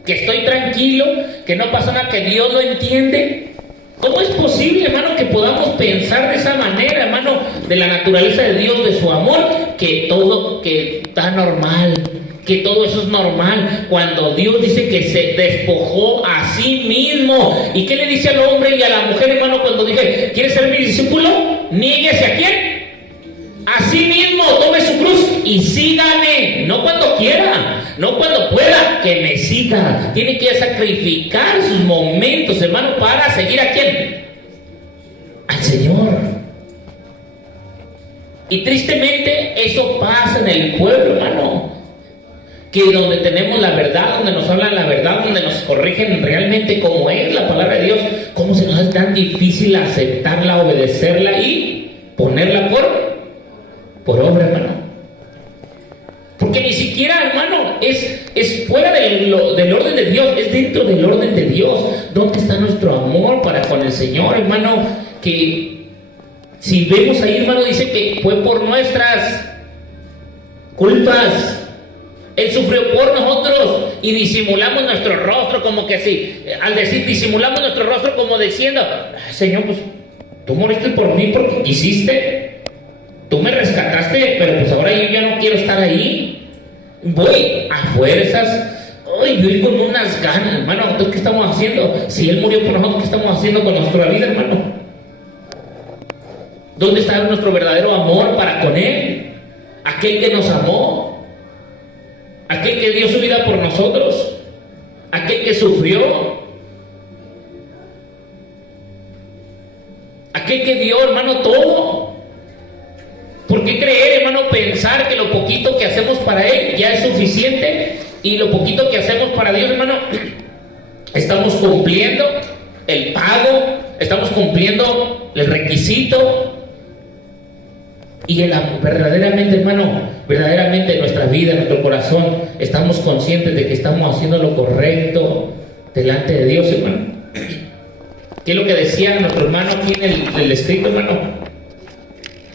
que estoy tranquilo, que no pasa nada, que Dios lo entiende. ¿Cómo es posible, hermano, que podamos pensar de esa manera, hermano, de la naturaleza de Dios, de su amor, que todo que está normal, que todo eso es normal, cuando Dios dice que se despojó a sí mismo? ¿Y qué le dice al hombre y a la mujer, hermano, cuando dije, ¿quieres ser mi discípulo? Niéguese a quién. A sí mismo, tome su cruz y sígame. No cuando quiera, no cuando pueda, que me siga. Tiene que sacrificar sus momentos, hermano, para seguir a quién. Al Señor. Y tristemente eso pasa en el pueblo, hermano, que donde tenemos la verdad, donde nos hablan la verdad, donde nos corrigen realmente cómo es la palabra de Dios, cómo se nos hace tan difícil aceptarla, obedecerla y ponerla por obra, hermano. Porque ni siquiera, hermano, es fuera del orden de Dios, es dentro del orden de Dios. ¿Dónde está nuestro amor para con el Señor, hermano? Que si vemos ahí, hermano, dice que fue por nuestras culpas. Él sufrió por nosotros y disimulamos nuestro rostro como que así. Al decir disimulamos nuestro rostro como diciendo, Señor, pues tú moriste por mí porque quisiste. Tú me rescataste, pero pues ahora yo ya no quiero estar ahí. Voy a fuerzas. Ay, voy con unas ganas, hermano. Entonces, ¿qué estamos haciendo? Si Él murió por nosotros, ¿qué estamos haciendo con nuestra vida, hermano? ¿Dónde está nuestro verdadero amor para con Él? Aquel que nos amó, aquel que dio su vida por nosotros, aquel que sufrió, aquel que dio, hermano, todo. ¿Por qué creer, hermano, pensar que lo poquito que hacemos para Él ya es suficiente y lo poquito que hacemos para Dios, hermano, estamos cumpliendo el pago, estamos cumpliendo el requisito? Y verdaderamente, hermano, verdaderamente en nuestra vida, en nuestro corazón, estamos conscientes de que estamos haciendo lo correcto delante de Dios, hermano. ¿Qué es lo que decía nuestro hermano aquí en el escrito, hermano?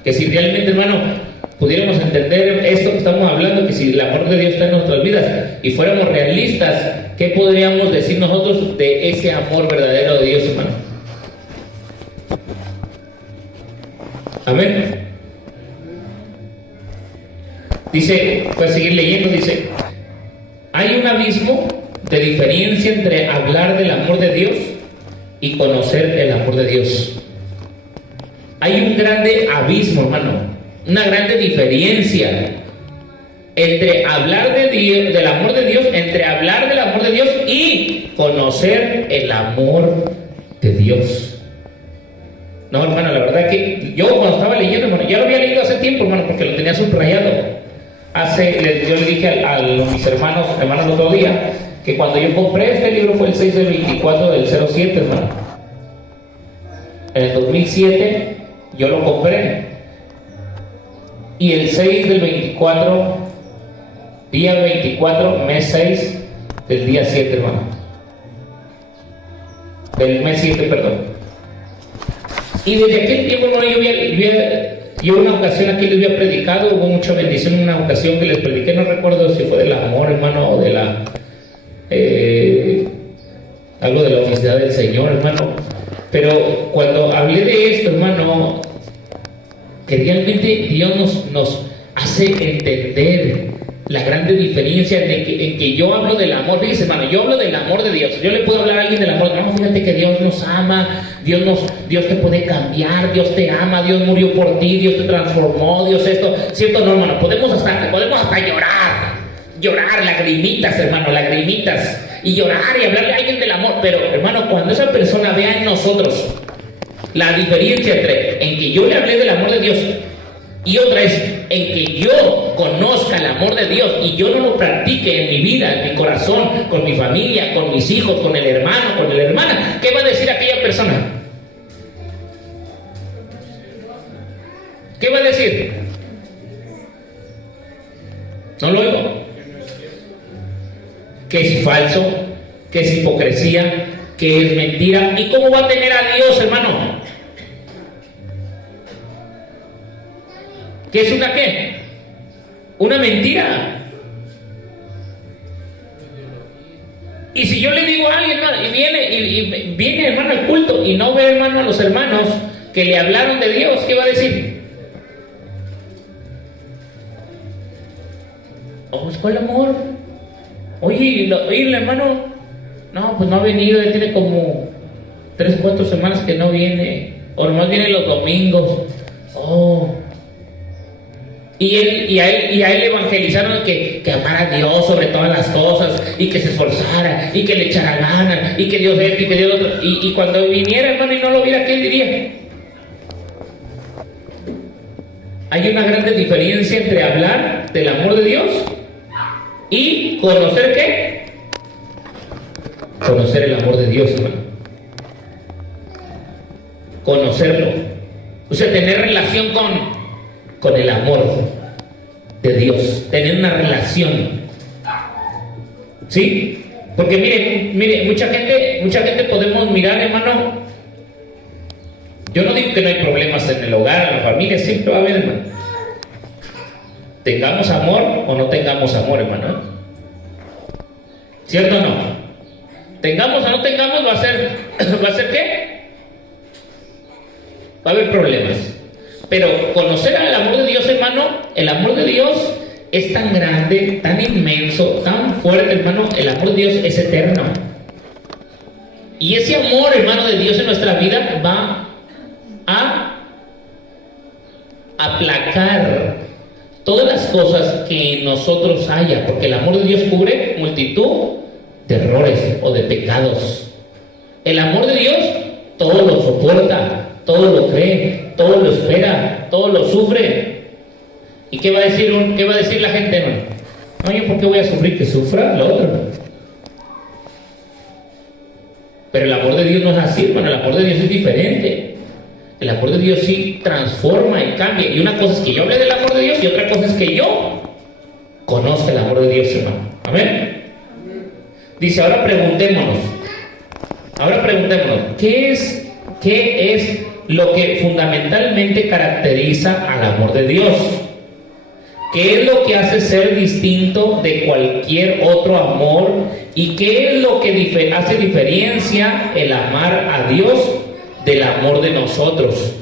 Que si realmente, hermano, pudiéramos entender esto que estamos hablando, que si el amor de Dios está en nuestras vidas y fuéramos realistas, ¿qué podríamos decir nosotros de ese amor verdadero de Dios, hermano? Amén. Dice, puedes seguir leyendo, dice, hay un abismo de diferencia entre hablar del amor de Dios y conocer el amor de Dios. Hay un grande abismo, hermano, una grande diferencia entre hablar de Dios, del amor de Dios, entre hablar del amor de Dios y conocer el amor de Dios. No, hermano, la verdad que yo cuando estaba leyendo, hermano, ya lo había leído hace tiempo, hermano, porque lo tenía subrayado. Yo le dije a mis hermanos el otro día, que cuando yo compré este libro fue el 6 del 24 del 07, hermano. En el 2007 yo lo compré. Y el 6 del 24, día 24, mes 6 del día 7, hermano. Del mes 7, perdón. Y desde aquel tiempo, hermano, yo una ocasión aquí les había predicado, hubo mucha bendición en una ocasión que les prediqué, no recuerdo si fue del amor, hermano, o de algo de la honestidad del Señor, hermano. Pero cuando hablé de esto, hermano, que realmente Dios nos hace entender la grande diferencia en que yo hablo del amor. Fíjese, hermano, yo hablo del amor de Dios. Yo le puedo hablar a alguien del amor. No, fíjate que Dios nos ama, Dios te puede cambiar, Dios te ama, Dios murió por ti, Dios te transformó, Dios esto. ¿Cierto? No, hermano, podemos hasta llorar, lagrimitas, hermano, lagrimitas, y llorar y hablarle a alguien del amor. Pero, hermano, cuando esa persona vea en nosotros la diferencia en que yo le hablé del amor de Dios y otra es en que yo conozca el amor de Dios y yo no lo practique en mi vida, en mi corazón, con mi familia, con mis hijos, con el hermano, con la hermana, ¿qué va a decir aquella persona? ¿Qué va a decir? No lo oigo. Que es falso, que es hipocresía, que es mentira. ¿Y cómo va a tener a Dios, hermano? ¿Qué es una qué? Una mentira. Y si yo le digo a alguien, hermano, y viene hermano al culto y no ve, hermano, a los hermanos que le hablaron de Dios, ¿qué va a decir? Buscó el amor. Oye, el hermano, no, pues no ha venido, ya tiene como 3 o 4 semanas que no viene, o nomás viene los domingos. Y a él le evangelizaron que amara a Dios sobre todas las cosas, y que se esforzara, y que le echara ganas, y que Dios esto, y que Dios otro. Y cuando viniera, hermano, y no lo viera, ¿qué él diría? Hay una gran diferencia entre hablar del amor de Dios y conocer ¿qué? Conocer el amor de Dios, hermano. Conocerlo. O sea, tener relación con el amor de Dios. Tener una relación. ¿Sí? Porque mire, mucha gente podemos mirar, hermano. Yo no digo que no hay problemas en el hogar, en la familia, siempre va a haber, hermano. Tengamos amor o no tengamos amor, hermano. ¿Cierto o no? Tengamos o no tengamos, va a ser ¿qué? Va a haber problemas. Pero conocer el amor de Dios, hermano, el amor de Dios es tan grande, tan inmenso, tan fuerte, hermano. El amor de Dios es eterno. Y ese amor, hermano, de Dios en nuestra vida va a aplacar todas las cosas que en nosotros haya, porque el amor de Dios cubre multitud de errores o de pecados. El amor de Dios todo lo soporta, todo lo cree, todo lo espera, todo lo sufre. ¿Y qué va a decir la gente, hermano? Oye, ¿por qué voy a sufrir? Que sufra lo otro. Pero el amor de Dios no es así, hermano. El amor de Dios es diferente. El amor de Dios sí transforma y cambia. Y una cosa es que yo hable del amor de Dios y otra cosa es que yo conozca el amor de Dios, hermano. Amén. Dice, ahora preguntémonos, ¿qué es lo que fundamentalmente caracteriza al amor de Dios? ¿Qué es lo que hace ser distinto de cualquier otro amor? ¿Y qué es lo que hace diferencia el amar a Dios del amor de nosotros?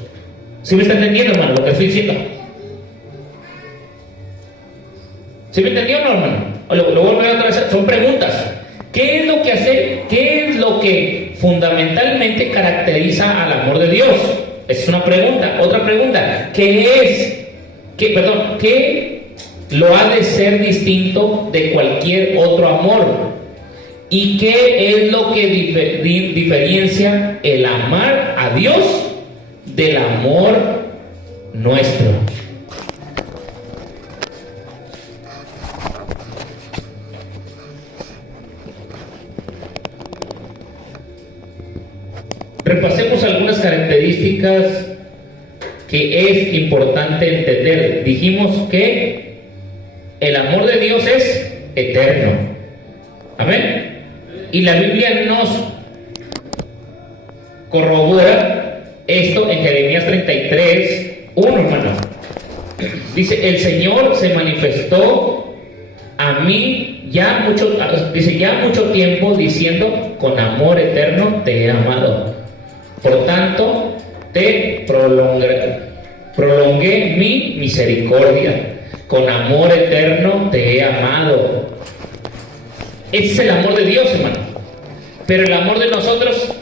¿Sí me está entendiendo, hermano, lo que estoy diciendo? ¿Sí me entendió, no, hermano? Lo vuelvo a otra vez. Son preguntas. ¿Qué es lo que fundamentalmente caracteriza al amor de Dios? Es una pregunta. Otra pregunta. ¿Qué lo ha de ser distinto de cualquier otro amor? ¿Y qué es lo que diferencia el amar a Dios del amor nuestro? Repasemos algunas características que es importante entender. Dijimos que el amor de Dios es eterno. Amén. Y la Biblia nos corrobora esto en Jeremías 33, 1, hermano. Dice, el Señor se manifestó a mí ya mucho tiempo diciendo, con amor eterno te he amado. Por tanto, te prolongué mi misericordia. Con amor eterno te he amado. Ese es el amor de Dios, hermano. Pero el amor de nosotros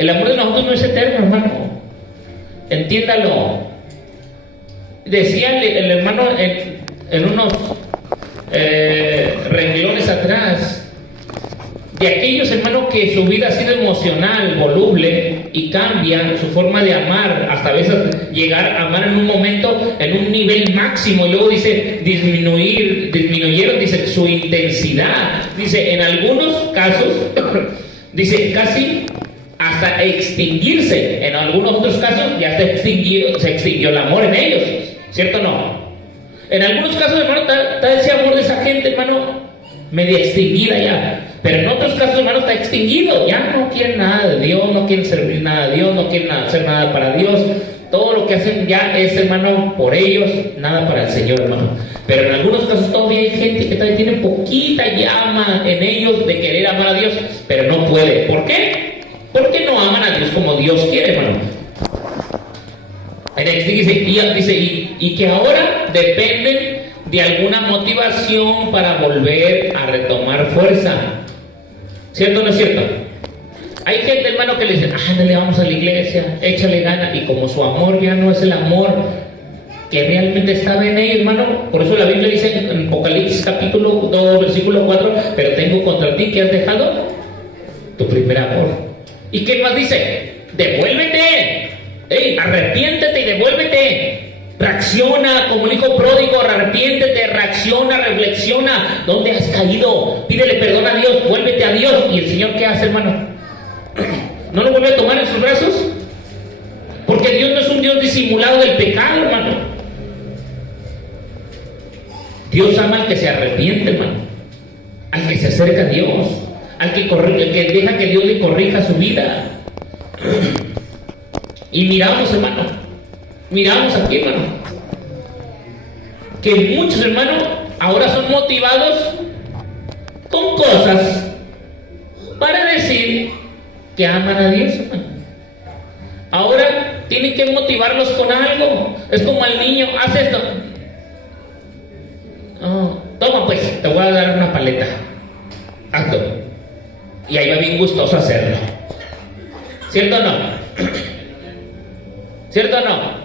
no es eterno, hermano. Entiéndalo. Decía el hermano en unos renglones atrás, de aquellos, hermano, que su vida ha sido emocional, voluble, y cambian su forma de amar, hasta a veces llegar a amar en un momento, en un nivel máximo, y luego dice, disminuyeron, dice, su intensidad, dice, en algunos casos, dice, casi hasta extinguirse, en algunos otros casos ya se extinguió el amor en ellos, ¿cierto o no? En algunos casos, hermano, está ese amor de esa gente, hermano, media extinguida ya. Pero en otros casos, hermano, está extinguido. Ya no quieren nada de Dios, no quieren servir nada de Dios, no quieren hacer nada para Dios. Todo lo que hacen ya es, hermano, por ellos, nada para el Señor, hermano. Pero en algunos casos todavía hay gente que todavía tiene poquita llama en ellos de querer amar a Dios, pero no puede. ¿Por qué? Porque no aman a Dios como Dios quiere, hermano. Y que ahora dependen de alguna motivación para volver a retomar fuerza. ¿Cierto o no es cierto? Hay gente, hermano, que le dice, ándale, vamos a la iglesia, échale gana, y como su amor ya no es el amor que realmente estaba en ellos, hermano, por eso la Biblia dice en Apocalipsis capítulo 2, versículo 4, pero tengo contra ti que has dejado tu primer amor. ¿Y qué más dice? Devuélvete, arrepiéntete y devuélvete. Reacciona como el hijo pródigo, arrepiéntete, reacciona, reflexiona. ¿Dónde has caído? Pídele perdón a Dios, vuélvete a Dios. ¿Y el Señor qué hace, hermano? ¿No lo vuelve a tomar en sus brazos? Porque Dios no es un Dios disimulado del pecado, hermano. Dios ama al que se arrepiente, hermano, al que se acerca a Dios, al que deja que Dios le corrija su vida. Y miramos, hermano, miramos aquí, hermano, que muchos, hermanos, ahora son motivados con cosas para decir que aman a Dios, hermano. Ahora tienen que motivarlos con algo. Es como al niño, haz esto. Oh, toma pues, te voy a dar una paleta. Hazlo. Y ahí va bien gustoso hacerlo. ¿Cierto o no? ¿Cierto o no?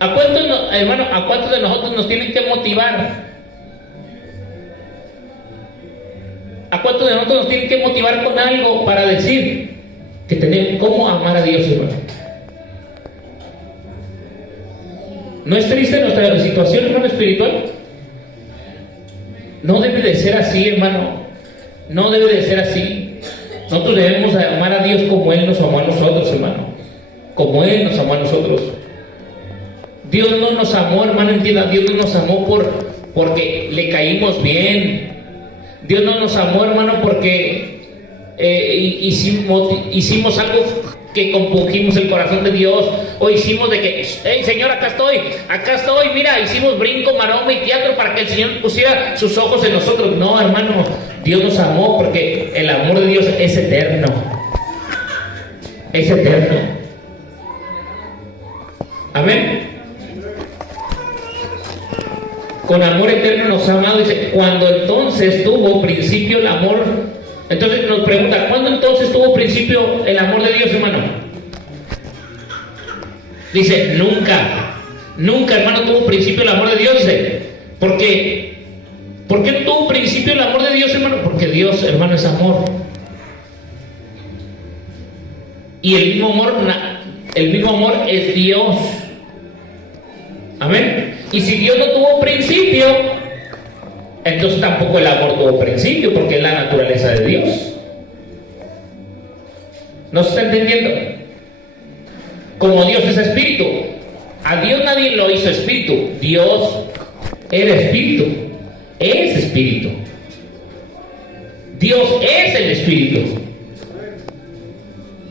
¿A cuántos de nosotros nos tienen que motivar? ¿A cuántos de nosotros nos tienen que motivar con algo para decir que tenemos cómo amar a Dios, hermano? ¿No es triste nuestra situación, hermano, espiritual? No debe de ser así, hermano. No debe de ser así. Nosotros debemos amar a Dios como Él nos amó a nosotros, hermano. Como Él nos amó a nosotros. Dios no nos amó, hermano, entienda. Dios no nos amó porque le caímos bien. Dios no nos amó, hermano, porque hicimos algo que compungimos el corazón de Dios, o hicimos de que, hey Señor, acá estoy, mira, hicimos brinco, maroma y teatro para que el Señor pusiera sus ojos en nosotros. No, hermano, Dios nos amó porque el amor de Dios es eterno. Es eterno. Amén. Con amor eterno nos ha amado, dice, cuando entonces tuvo principio el amor. Entonces nos pregunta, ¿cuándo entonces tuvo principio el amor de Dios, hermano? Dice, nunca, hermano, tuvo principio el amor de Dios, dice. ¿Por qué tuvo principio el amor de Dios, hermano? Porque Dios, hermano, es amor. Y el mismo amor es Dios. Amén. Y si Dios no tuvo principio, entonces tampoco el amor tuvo principio, porque es la naturaleza de Dios. ¿No se está entendiendo? Como Dios es espíritu, a Dios nadie lo hizo espíritu. Dios era espíritu, es espíritu. Dios es el espíritu.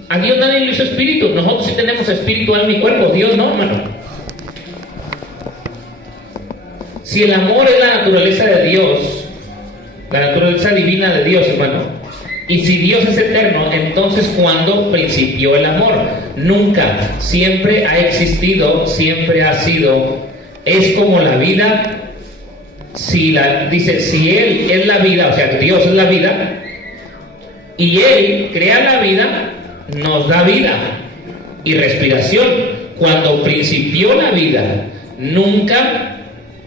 A Dios nadie lo hizo espíritu. Nosotros sí tenemos espíritu, alma y cuerpo. Dios no, hermano. Si el amor es la naturaleza de Dios, la naturaleza divina de Dios, hermano, y si Dios es eterno, entonces ¿cuándo principió el amor? Nunca. Siempre ha existido, siempre ha sido. Es como la vida. Dice, si Él es la vida, o sea, Dios es la vida, y Él crea la vida, nos da vida y respiración. Cuando principió la vida, nunca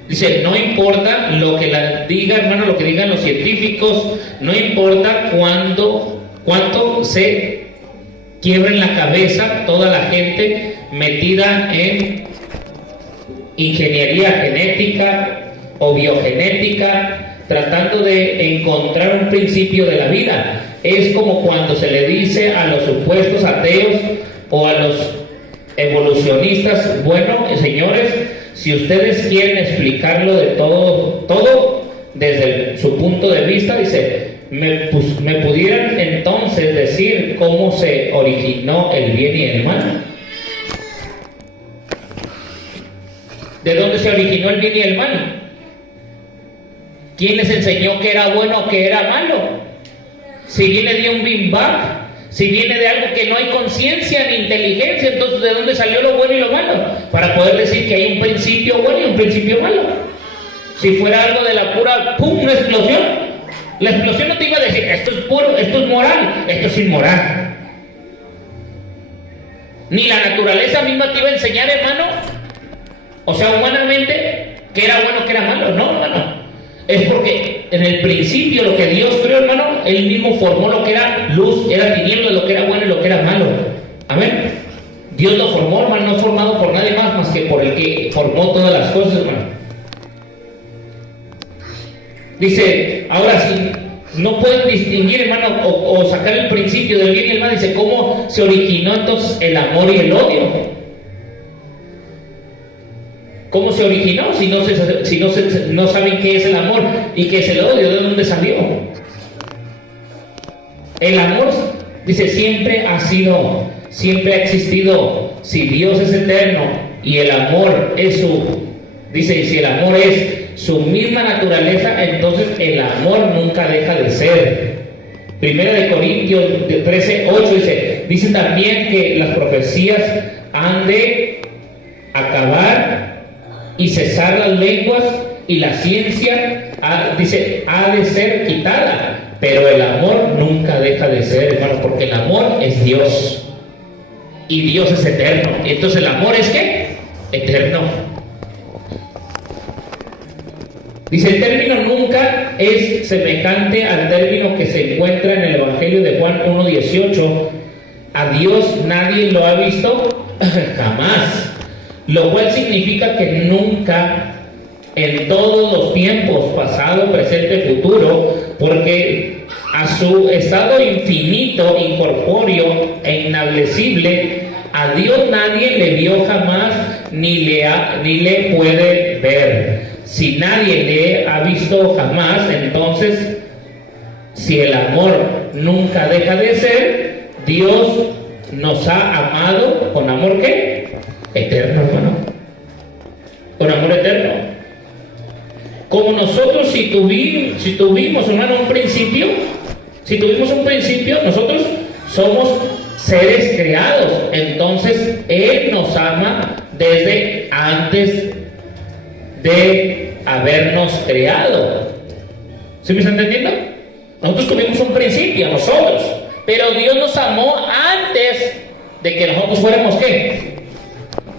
Dice, no importa lo que diga, hermano, lo que digan los científicos, no importa cuánto se quiebra en la cabeza toda la gente metida en ingeniería genética o biogenética, tratando de encontrar un principio de la vida. Es como cuando se le dice a los supuestos ateos o a los evolucionistas, bueno, señores, si ustedes quieren explicarlo de todo desde su punto de vista, dice, ¿me pudieran entonces decir cómo se originó el bien y el mal? ¿De dónde se originó el bien y el mal? ¿Quién les enseñó que era bueno o que era malo? Si viene de un Big Bang, si viene de algo que no hay conciencia ni inteligencia, entonces ¿de dónde salió lo bueno y lo malo? Para poder decir que hay un principio bueno y un principio malo. Si fuera algo de la pura, ¡pum!, una explosión. La explosión no te iba a decir, esto es puro, esto es moral, esto es inmoral. Ni la naturaleza misma te iba a enseñar, hermano, o sea, humanamente, que era bueno, que era malo. No, hermano. Es porque en el principio lo que Dios creó, hermano, Él mismo formó lo que era luz, era tinieblas, lo que era bueno y lo que era malo. Amén. Dios lo formó, hermano, no formado por nadie más que por el que formó todas las cosas, hermano. Dice, ahora sí, no pueden distinguir, hermano, o sacar el principio del bien y el mal. Dice, ¿cómo se originó entonces el amor y el odio? ¿Cómo se originó si no saben qué es el amor y qué es el odio? ¿De dónde salió? El amor, dice, siempre ha existido. Si Dios es eterno y el amor es si el amor es su misma naturaleza, entonces el amor nunca deja de ser. Primera de Corintios 13:8 dice también que las profecías han de acabar y cesar las lenguas, y la ciencia ha de ser quitada, pero el amor nunca deja de ser, hermano, porque el amor es Dios y Dios es eterno. Entonces el amor es ¿qué? Eterno. Dice, el término nunca es semejante al término que se encuentra en el Evangelio de Juan 1:18. A Dios nadie lo ha visto jamás. Lo cual significa que nunca, en todos los tiempos, pasado, presente, futuro, porque a su estado infinito, incorpóreo e inablecible, a Dios nadie le vio jamás ni le puede ver. Si nadie le ha visto jamás, entonces, si el amor nunca deja de ser, Dios nos ha amado con amor ¿qué? Eterno, hermano. Con amor eterno. Como nosotros si tuvimos, hermano, un principio, nosotros somos seres creados. Entonces Él nos ama desde antes de habernos creado. ¿Sí me está entendiendo? Nosotros tuvimos un principio, nosotros, pero Dios nos amó antes de que nosotros fuéramos ¿qué?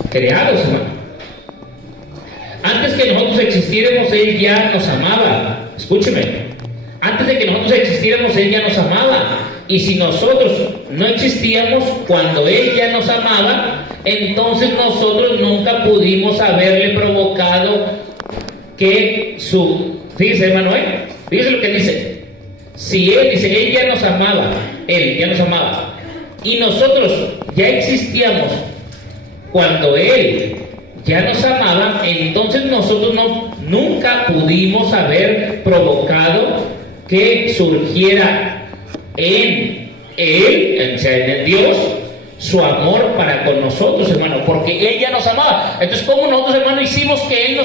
Creados, hermano. Antes que nosotros existiéramos, Él ya nos amaba. Escúcheme. Antes de que nosotros existiéramos, Él ya nos amaba. Y si nosotros no existíamos cuando Él ya nos amaba, entonces nosotros nunca pudimos haberle provocado que fíjese, hermano, fíjese lo que dice. Si Él dice, Él ya nos amaba, y nosotros ya existíamos cuando Él ya nos amaba, entonces nosotros nunca pudimos haber provocado que surgiera en Él, o sea, en Dios, su amor para con nosotros, hermano, porque Él ya nos amaba. Entonces, ¿cómo nosotros, hermano, hicimos que Él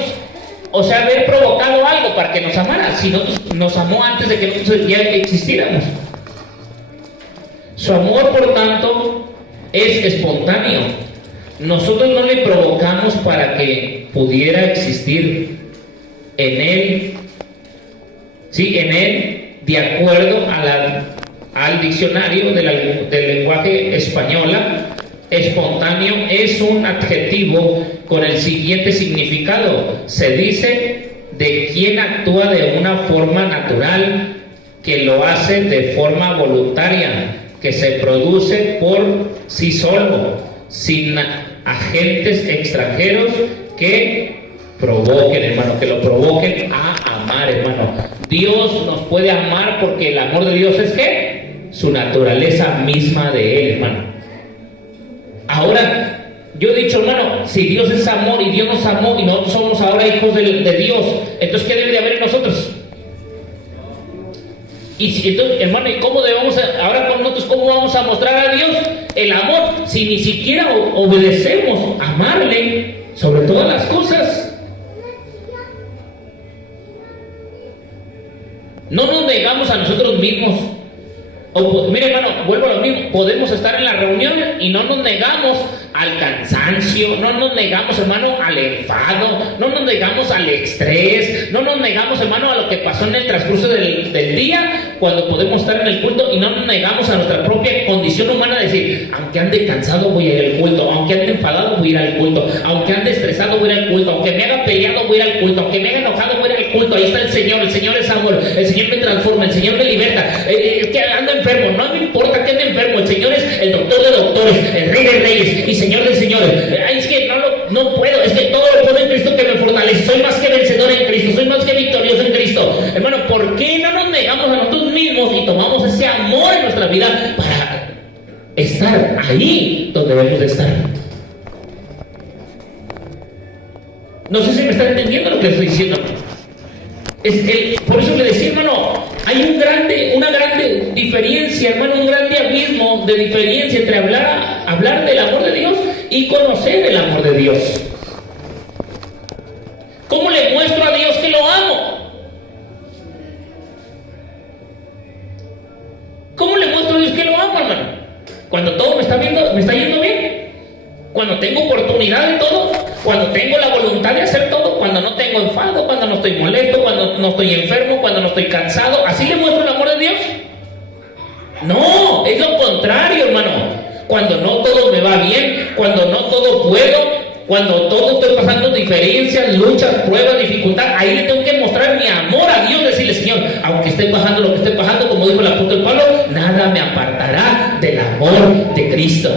haber provocado algo para que nos amara? Si nosotros nos amó antes de que nosotros ya existiéramos. Su amor, por tanto, es espontáneo. Nosotros no le provocamos para que pudiera existir en Él, de acuerdo al diccionario del lenguaje española, Espontáneo es un adjetivo con el siguiente significado. Se dice de quien actúa de una forma natural, que lo hace de forma voluntaria, que se produce por sí solo, sin agentes extranjeros que provoquen, hermano, que lo provoquen a amar, hermano. Dios nos puede amar porque el amor de Dios es ¿qué? Su naturaleza misma de Él, hermano. Ahora, yo he dicho, hermano, si Dios es amor y Dios nos amó y nosotros somos ahora hijos de Dios, entonces ¿qué debe de haber en nosotros? Y si, entonces, hermano, ¿y cómo debemos, ahora con nosotros, cómo vamos a mostrar a Dios el amor si ni siquiera obedecemos, amarle sobre todas las cosas? No nos negamos a nosotros mismos. Mire, hermano, vuelvo a lo mismo. Podemos estar en la reunión y no nos negamos al cansancio, no nos negamos, hermano, al enfado, no nos negamos al estrés, no nos negamos, hermano, a lo que pasó en el transcurso del día, cuando podemos estar en el culto, y no nos negamos a nuestra propia condición humana de decir, aunque ande cansado voy a ir al culto, aunque ande enfadado voy a ir al culto, aunque ande estresado voy a ir al culto, aunque me haga peleado voy a ir al culto, aunque me haga enojado voy a ir al culto. Ahí está el Señor es amor, el Señor me transforma, el Señor me liberta. Que ando enfermo, no me importa que ande enfermo, el Señor es el doctor de doctores, el Rey de reyes y Señor de señores. Es que no puedo, es que todo lo puedo en Cristo que me fortalece. Soy más que vencedor en Cristo, soy más que victorioso en Cristo. Hermano, ¿por qué no nos negamos a nosotros mismos y tomamos ese amor en nuestra vida para estar ahí donde debemos de estar? No sé si me está entendiendo lo que estoy diciendo. Por eso le decía, hermano, hay una grande diferencia, hermano, un grande abismo de diferencia entre hablar del amor de Dios y conocer el amor de Dios. ¿Cómo le muestro a Dios que lo amo? ¿Cómo le muestro a Dios que lo amo, hermano? Cuando todo me está yendo bien, cuando tengo oportunidad de todo, cuando tengo la voluntad de hacer todo, cuando no tengo enfado, cuando no estoy molesto, cuando no estoy enfermo, cuando no estoy cansado. ¿Así le muestro el amor de Dios? No, es lo contrario, hermano. Cuando no todo me va bien, cuando no todo puedo, cuando todo estoy pasando diferencias, luchas, pruebas, dificultad, ahí le tengo que mostrar mi amor a Dios, decirle, Señor, aunque esté pasando lo que esté pasando, como dijo el apóstol Pablo, nada me apartará del amor de Cristo.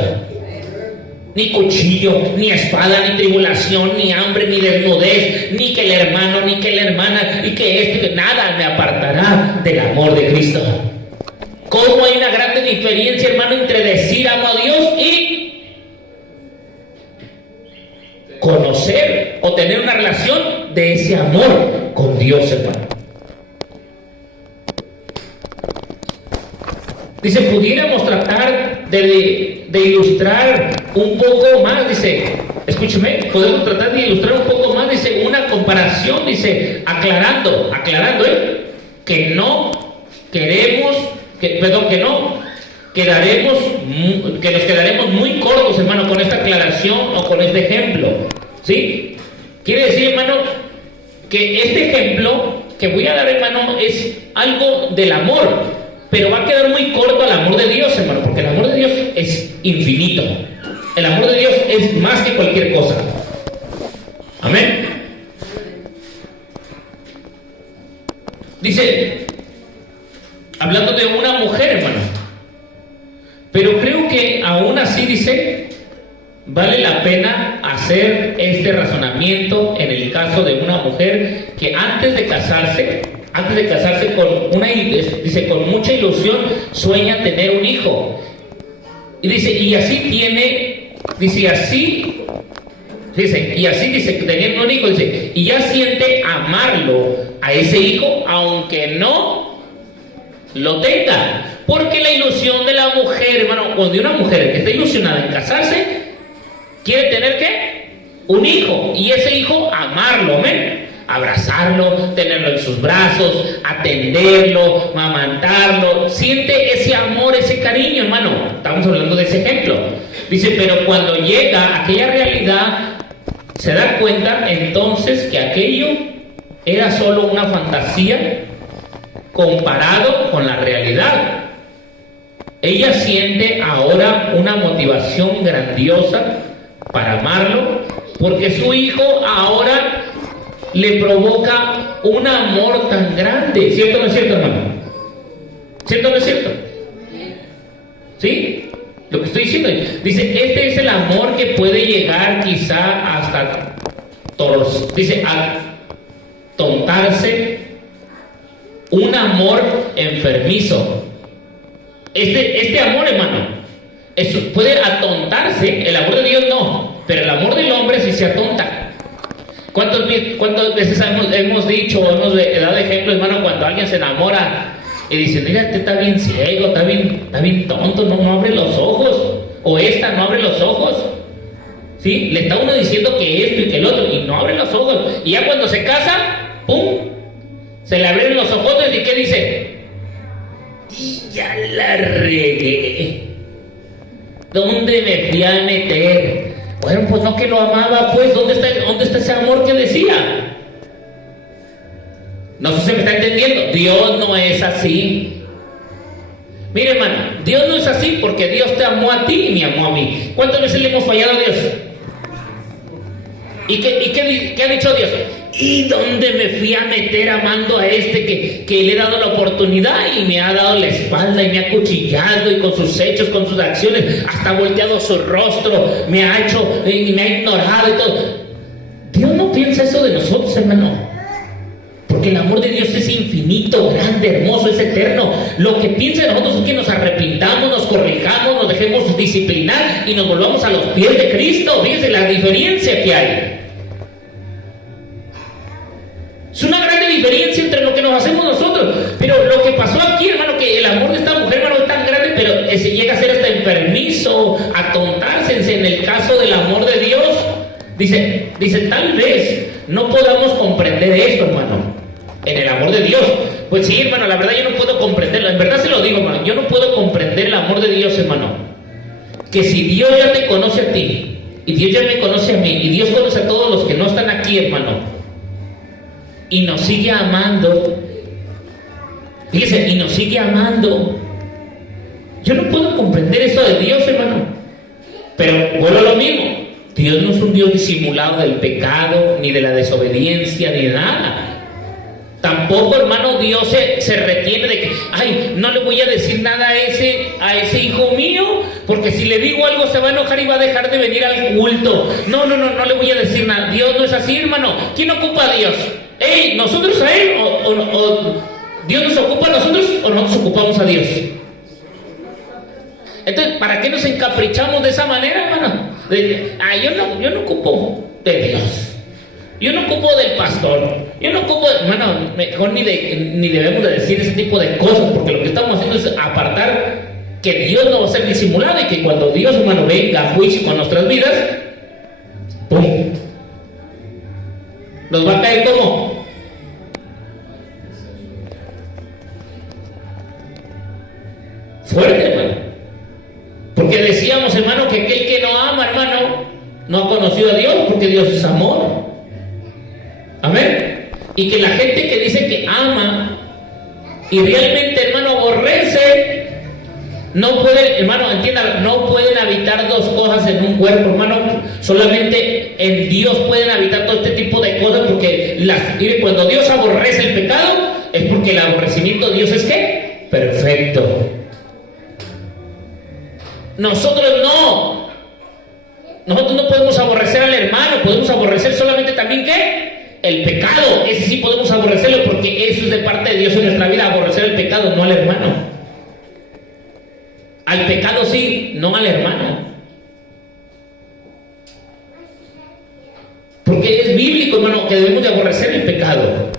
Ni cuchillo, ni espada, ni tribulación, ni hambre, ni desnudez, ni que el hermano, ni que la hermana, y que nada me apartará del amor de Cristo. ¿Cómo hay una grande diferencia, hermano, entre decir amo a Dios y conocer o tener una relación de ese amor con Dios, hermano? Dice, pudiéramos tratar de ilustrar un poco más, dice, escúcheme, podemos tratar de ilustrar un poco más, dice, una comparación, dice, aclarando, que no queremos, que nos quedaremos muy cortos, hermano, con esta aclaración o con este ejemplo, ¿sí? Quiere decir, hermano, que este ejemplo que voy a dar, hermano, es algo del amor, pero va a quedar muy corto al amor de Dios, hermano, porque el amor de Dios es infinito. El amor de Dios es más que cualquier cosa. Amén. Dice, hablando de una mujer, hermano, pero creo que aún así, dice, vale la pena hacer este razonamiento en el caso de una mujer que antes de casarse con mucha ilusión sueña tener un hijo. Y dice, y así teniendo un hijo, dice, y ya siente amarlo a ese hijo, aunque no lo tenga. Porque la ilusión de la mujer, hermano, o de una mujer que está ilusionada en casarse, quiere tener ¿qué? Un hijo, y ese hijo amarlo, amén. Abrazarlo, tenerlo en sus brazos, atenderlo, amamantarlo, siente ese amor, ese cariño, hermano. Estamos hablando de ese ejemplo. Dice, pero cuando llega a aquella realidad, se da cuenta entonces que aquello era solo una fantasía comparado con la realidad. ella siente ahora una motivación grandiosa para amarlo, porque su hijo ahora le provoca un amor tan grande. ¿Cierto o no es cierto, hermano? ¿Cierto o no es cierto? ¿Sí? Lo que estoy diciendo, dice, este es el amor que puede llegar quizá hasta dice, a tontarse, un amor enfermizo. Este amor, hermano, eso puede atontarse. El amor de Dios no, pero el amor del hombre sí se atonta. ¿Cuántas veces hemos dicho o hemos dado ejemplo, hermano, cuando alguien se enamora y dice, mira, este está bien ciego, está bien tonto, no abre los ojos, o esta no abre los ojos? ¿Sí? Le está uno diciendo que esto y que el otro, y no abre los ojos, y ya cuando se casa, ¡pum!, se le abren los ojos, y ¿qué dice? Y ya la regué. ¿Dónde me fui a meter? Bueno, pues no, que lo amaba, pues, ¿dónde está ese amor que decía? No sé si me está entendiendo. Dios no es así. Mire, hermano, Dios no es así porque Dios te amó a ti y me amó a mí. ¿Cuántas veces le hemos fallado a Dios? ¿Y qué ha dicho Dios? ¿Y dónde me fui a meter amando a este que le he dado la oportunidad y me ha dado la espalda y me ha cuchillado y con sus hechos, con sus acciones, hasta volteado su rostro, me ha hecho y me ha ignorado y todo? Dios no piensa eso de nosotros, hermano. Porque el amor de Dios es infinito, grande, hermoso, es eterno. Lo que piensa de nosotros es que nos arrepintamos, nos corrijamos, nos dejemos disciplinar y nos volvamos a los pies de Cristo. Fíjense la diferencia que hay. Es una grande diferencia entre lo que nos hacemos nosotros. Pero lo que pasó aquí, hermano, que el amor de esta mujer, hermano, es tan grande, pero se llega a ser hasta enfermizo, a tontarse en el caso del amor de Dios. Dice, tal vez no podamos comprender esto, hermano, en el amor de Dios. Pues sí, hermano, la verdad yo no puedo comprenderlo. En verdad se lo digo, hermano, yo no puedo comprender el amor de Dios, hermano. Que si Dios ya te conoce a ti, y Dios ya me conoce a mí, y Dios conoce a todos los que no están aquí, hermano, y nos sigue amando, fíjese, y nos sigue amando. Yo no puedo comprender eso de Dios, hermano. Pero vuelvo a lo mismo. Dios no es un Dios disimulado del pecado, ni de la desobediencia, ni de nada. Tampoco, hermano, Dios se retiene de que, ay, no le voy a decir nada a ese hijo mío, porque si le digo algo se va a enojar y va a dejar de venir al culto. No le voy a decir nada. Dios no es así, hermano. ¿Quién ocupa a Dios? ¿Nosotros a Él? ¿O Dios nos ocupa a nosotros o nosotros ocupamos a Dios? Entonces, ¿para qué nos encaprichamos de esa manera, hermano? Yo no ocupo de Dios. Yo no ocupo del pastor. Yo no ocupo, hermano, mejor ni debemos de decir ese tipo de cosas, porque lo que estamos haciendo es apartar que Dios no va a ser disimulado y que cuando Dios, hermano, venga a juicio con nuestras vidas, ¡pum!, nos va a caer como fuerte, hermano. Porque decíamos, hermano, que aquel que no ama, hermano, no ha conocido a Dios, porque Dios es amor. Amén. Y que la gente que dice que ama y realmente, hermano, aborrece, no pueden, hermano, entiendan, no pueden habitar dos cosas en un cuerpo, hermano. Solamente en Dios pueden habitar todo este tipo de cosas, porque cuando Dios aborrece el pecado, es porque el aborrecimiento de Dios es ¿qué? Perfecto. Nosotros no podemos aborrecer al hermano, podemos aborrecer solamente también ¿qué? El pecado. Ese sí podemos aborrecerlo, porque eso es de parte de Dios en nuestra vida, aborrecer el pecado, no al hermano. Al pecado sí, no al hermano. Porque es bíblico, hermano, que debemos de aborrecer el pecado.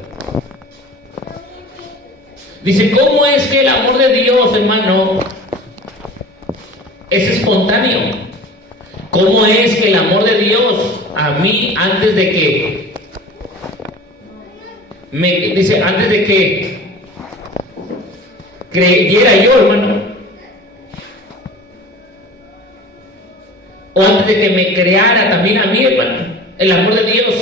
Dice, ¿cómo es que el amor de Dios, hermano, es espontáneo? ¿Cómo es que el amor de Dios a mí, antes de que creyera yo, hermano, o antes de que me creara también a mí, hermano, el amor de Dios?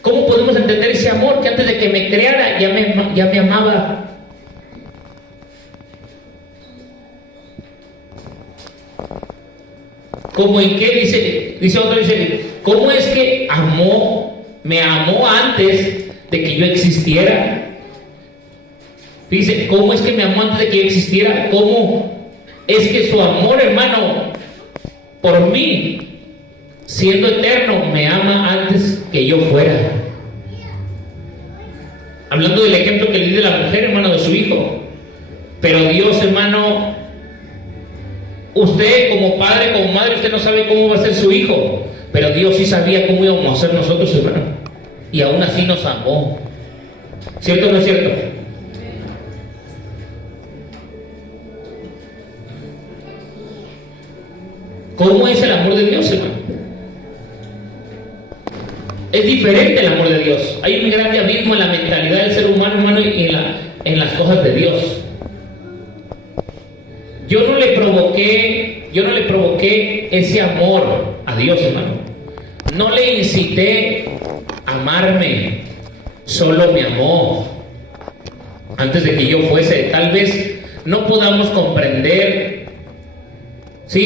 ¿Cómo podemos entender ese amor que antes de que me creara ya me amaba? ¿Cómo en qué? Dice otro, ¿cómo es que me amó antes de que yo existiera? Dice, ¿cómo es que me amó antes de que yo existiera? ¿Cómo es que su amor, hermano, por mí, siendo eterno, me ama antes que yo fuera? Hablando del ejemplo que le di de la mujer, hermano, de su hijo. Pero Dios, hermano, usted como padre, como madre, usted no sabe cómo va a ser su hijo, pero Dios sí sabía cómo íbamos a ser nosotros, hermano, y aún así nos amó. ¿Cierto o no es cierto? ¿Cómo es el amor de Dios, hermano? Es diferente el amor de Dios. Hay un gran abismo en la mentalidad del ser humano, hermano, y en las cosas de Dios. Yo no le provoqué ese amor a Dios, hermano. No le incité a amarme, solo me amó antes de que yo fuese. Tal vez no podamos comprender,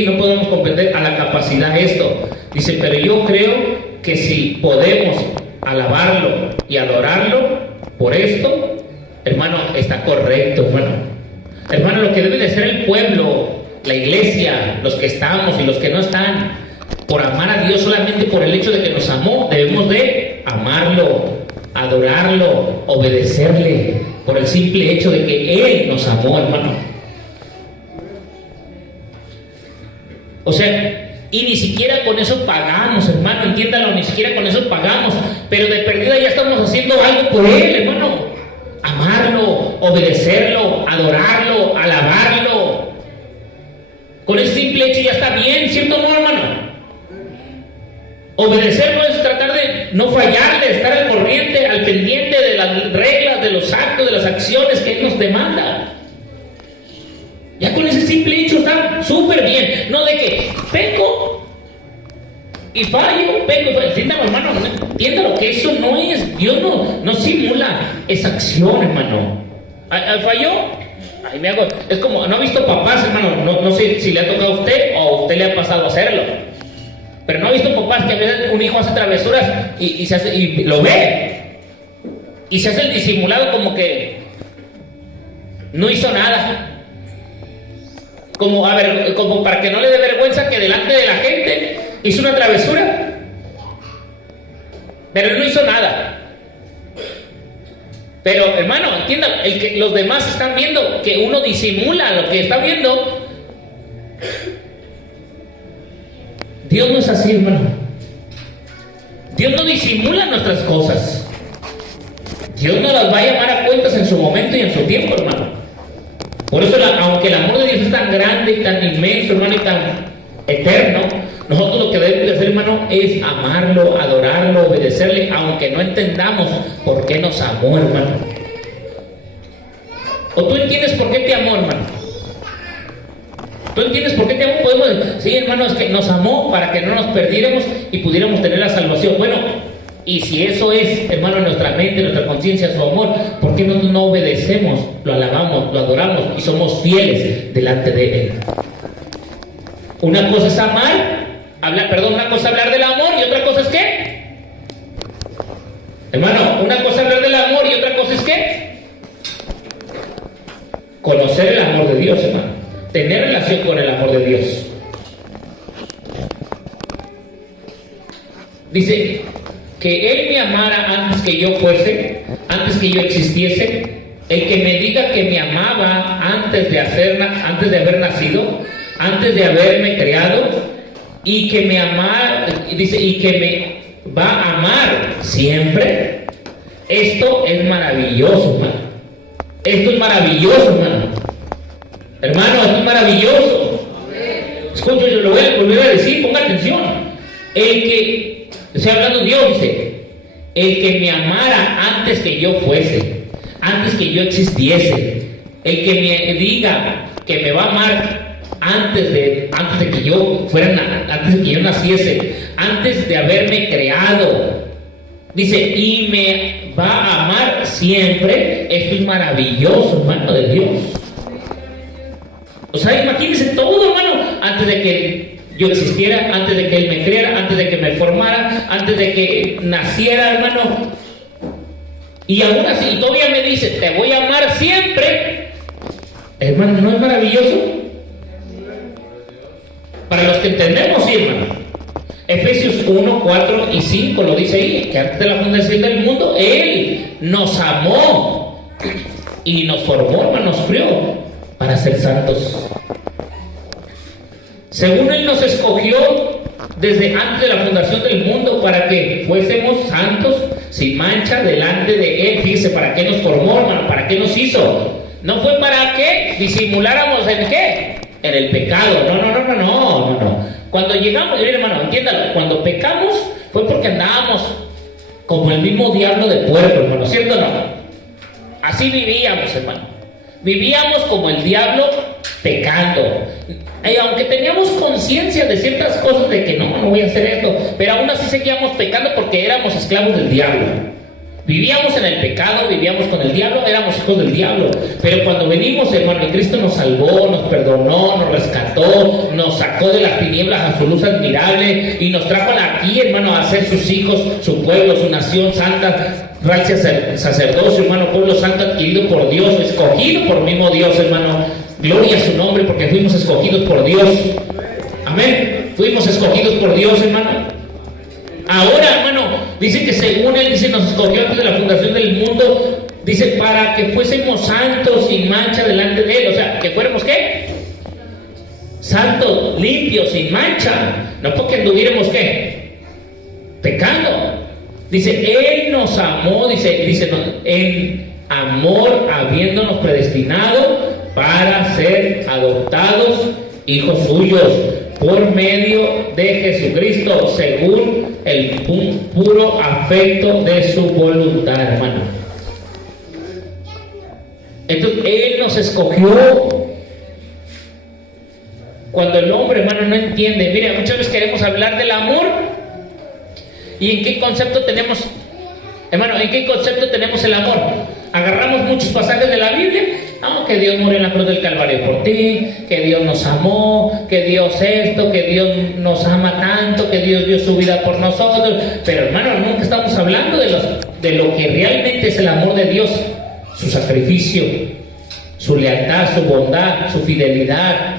no podemos comprender a la capacidad esto. Dice, pero yo creo que si podemos alabarlo y adorarlo por esto, hermano, está correcto, hermano. Hermano, lo que debe de ser el pueblo, la iglesia, los que estamos y los que no están, por amar a Dios solamente por el hecho de que nos amó, debemos de amarlo, adorarlo, obedecerle, por el simple hecho de que Él nos amó, hermano. O sea, y ni siquiera con eso pagamos, hermano, entiéndalo, ni siquiera con eso pagamos, pero de perdida ya estamos haciendo algo por Él, hermano. Amarlo, obedecerlo, adorarlo, alabarlo. Con ese simple hecho ya está bien, ¿cierto o no, hermano? Obedecerlo es tratar de no fallarle, estar al corriente, al pendiente de las reglas, de los actos, de las acciones que Él nos demanda. Ya con ese simple hecho está súper bien. No de que peco y fallo. Entiéndalo, hermano, entiéndalo que eso no es, Dios no simula esa acción, hermano. ¿Falló? Ay, me hago, es como, ¿no ha visto papás, hermano? No sé si le ha tocado a usted o a usted le ha pasado a hacerlo. Pero ¿no ha visto papás que a veces un hijo hace travesuras y se hace, y lo ve? Y se hace el disimulado como que no hizo nada. Como para que no le dé vergüenza que delante de la gente hizo una travesura, pero él no hizo nada. Pero hermano, entiendan, que los demás están viendo que uno disimula lo que está viendo. Dios no es así, hermano. Dios no disimula nuestras cosas. Dios nos las va a llamar a cuentas en su momento y en su tiempo, hermano. Por eso, aunque el amor de Dios es tan grande y tan inmenso, hermano, y tan eterno, nosotros lo que debemos de hacer, hermano, es amarlo, adorarlo, obedecerle, aunque no entendamos por qué nos amó, hermano. ¿O tú entiendes por qué te amó, hermano? ¿Tú entiendes por qué te amó? Podemos decir, sí, hermano, es que nos amó para que no nos perdiéramos y pudiéramos tener la salvación. Bueno, y si eso es, hermano, en nuestra mente, en nuestra conciencia, su amor, ¿por qué no obedecemos, lo alabamos, lo adoramos y somos fieles delante de Él? Una cosa es una cosa es hablar del amor y otra cosa es ¿qué? Hermano, una cosa es hablar del amor y otra cosa es ¿qué? Conocer el amor de Dios, hermano. Tener relación con el amor de Dios. Dice que Él me amara antes que yo fuese, antes que yo existiese. El que me diga que me amaba antes de haber nacido, antes de haberme creado, y que me amara, dice, y que me va a amar siempre. Esto es maravilloso, hermano. Esto es maravilloso, hermano. Hermano, esto es maravilloso. Escucho, yo lo voy a volver a decir, ponga atención. El que, estoy hablando Dios, dice, el que me amara antes que yo fuese, antes que yo existiese, el que me diga que me va a amar antes de que yo naciese, antes de haberme creado, dice, y me va a amar siempre. Esto es maravilloso, hermano de Dios. O sea, imagínense todo, hermano, antes de que yo existiera, antes de que Él me creara, antes de que me formara, antes de que naciera, hermano. Y aún así, todavía me dice, te voy a amar siempre. Hermano, ¿no es maravilloso? Para los que entendemos, sí, hermano. Efesios 1, 4 y 5 lo dice ahí, que antes de la fundación del mundo, Él nos amó y nos formó, hermano, nos crió para ser santos. Según Él nos escogió desde antes de la fundación del mundo para que fuésemos santos, sin mancha, delante de Él. Fíjese, ¿para qué nos formó, hermano? ¿Para qué nos hizo? No fue para que disimuláramos en qué, en el pecado. No. Cuando llegamos, hermano, entiéndalo, cuando pecamos fue porque andábamos como el mismo diablo de puerco, hermano, ¿cierto o no? Así vivíamos, hermano. Vivíamos como el diablo pecando. Y aunque teníamos conciencia de ciertas cosas de que no voy a hacer esto, pero aún así seguíamos pecando porque éramos esclavos del diablo. Vivíamos en el pecado, vivíamos con el diablo, éramos hijos del diablo. Pero cuando venimos, hermano, y Cristo nos salvó, nos perdonó, nos rescató, nos sacó de las tinieblas a su luz admirable y nos trajo aquí, hermano, a ser sus hijos, su pueblo, su nación santa, gracias al sacerdocio, hermano, pueblo santo adquirido por Dios, escogido por el mismo Dios, hermano. Gloria a su nombre, porque fuimos escogidos por Dios. Amén. Fuimos escogidos por Dios, hermano. Ahora, hermano, dice que según Él, dice, nos escogió antes de la fundación del mundo, dice, para que fuésemos santos sin mancha delante de Él. O sea, que fuéramos, ¿qué? Santos, limpios, sin mancha. No porque anduviéramos, ¿qué? Pecando. Dice, Él nos amó, dice, en amor, habiéndonos predestinado para ser adoptados hijos suyos por medio de Jesucristo, según el puro afecto de su voluntad, hermano. Entonces, Él nos escogió. Cuando el hombre, hermano, no entiende, mira, muchas veces queremos hablar del amor, ¿y en qué concepto tenemos, hermano, en qué concepto tenemos el amor? Agarramos muchos pasajes de la Biblia, que Dios murió en la cruz del Calvario por ti, que Dios nos amó, que Dios esto, que Dios nos ama tanto, que Dios dio su vida por nosotros. Pero, hermano, nunca estamos hablando de lo que realmente es el amor de Dios, su sacrificio, su lealtad, su bondad, su fidelidad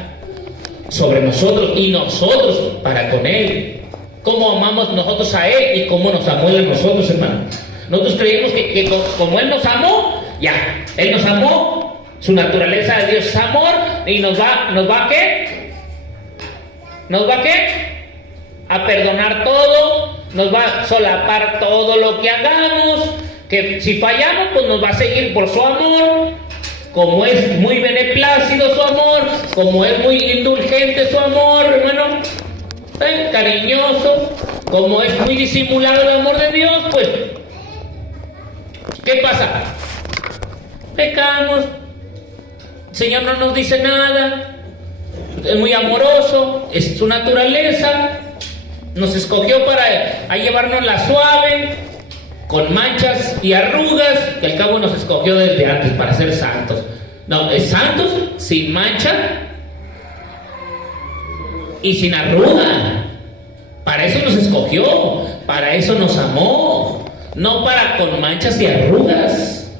sobre nosotros y nosotros para con Él. Cómo amamos nosotros a Él y cómo nos amó Él a nosotros, hermano. Nosotros creímos que como Él nos amó, ya, Él nos amó, su naturaleza de Dios es amor, y nos va ¿a qué? ¿Nos va a qué? A perdonar todo, nos va a solapar todo lo que hagamos, que si fallamos, pues nos va a seguir por su amor, como es muy beneplácido su amor, como es muy indulgente su amor, hermano, cariñoso, como es muy disimulado el amor de Dios, pues, ¿qué pasa? Pecamos, el Señor no nos dice nada, es muy amoroso, es su naturaleza, nos escogió para llevarnos la suave, con manchas y arrugas, que al cabo nos escogió desde antes para ser santos. No, es santos, sin mancha y sin arruga. Para eso nos escogió, para eso nos amó, no para con manchas y arrugas,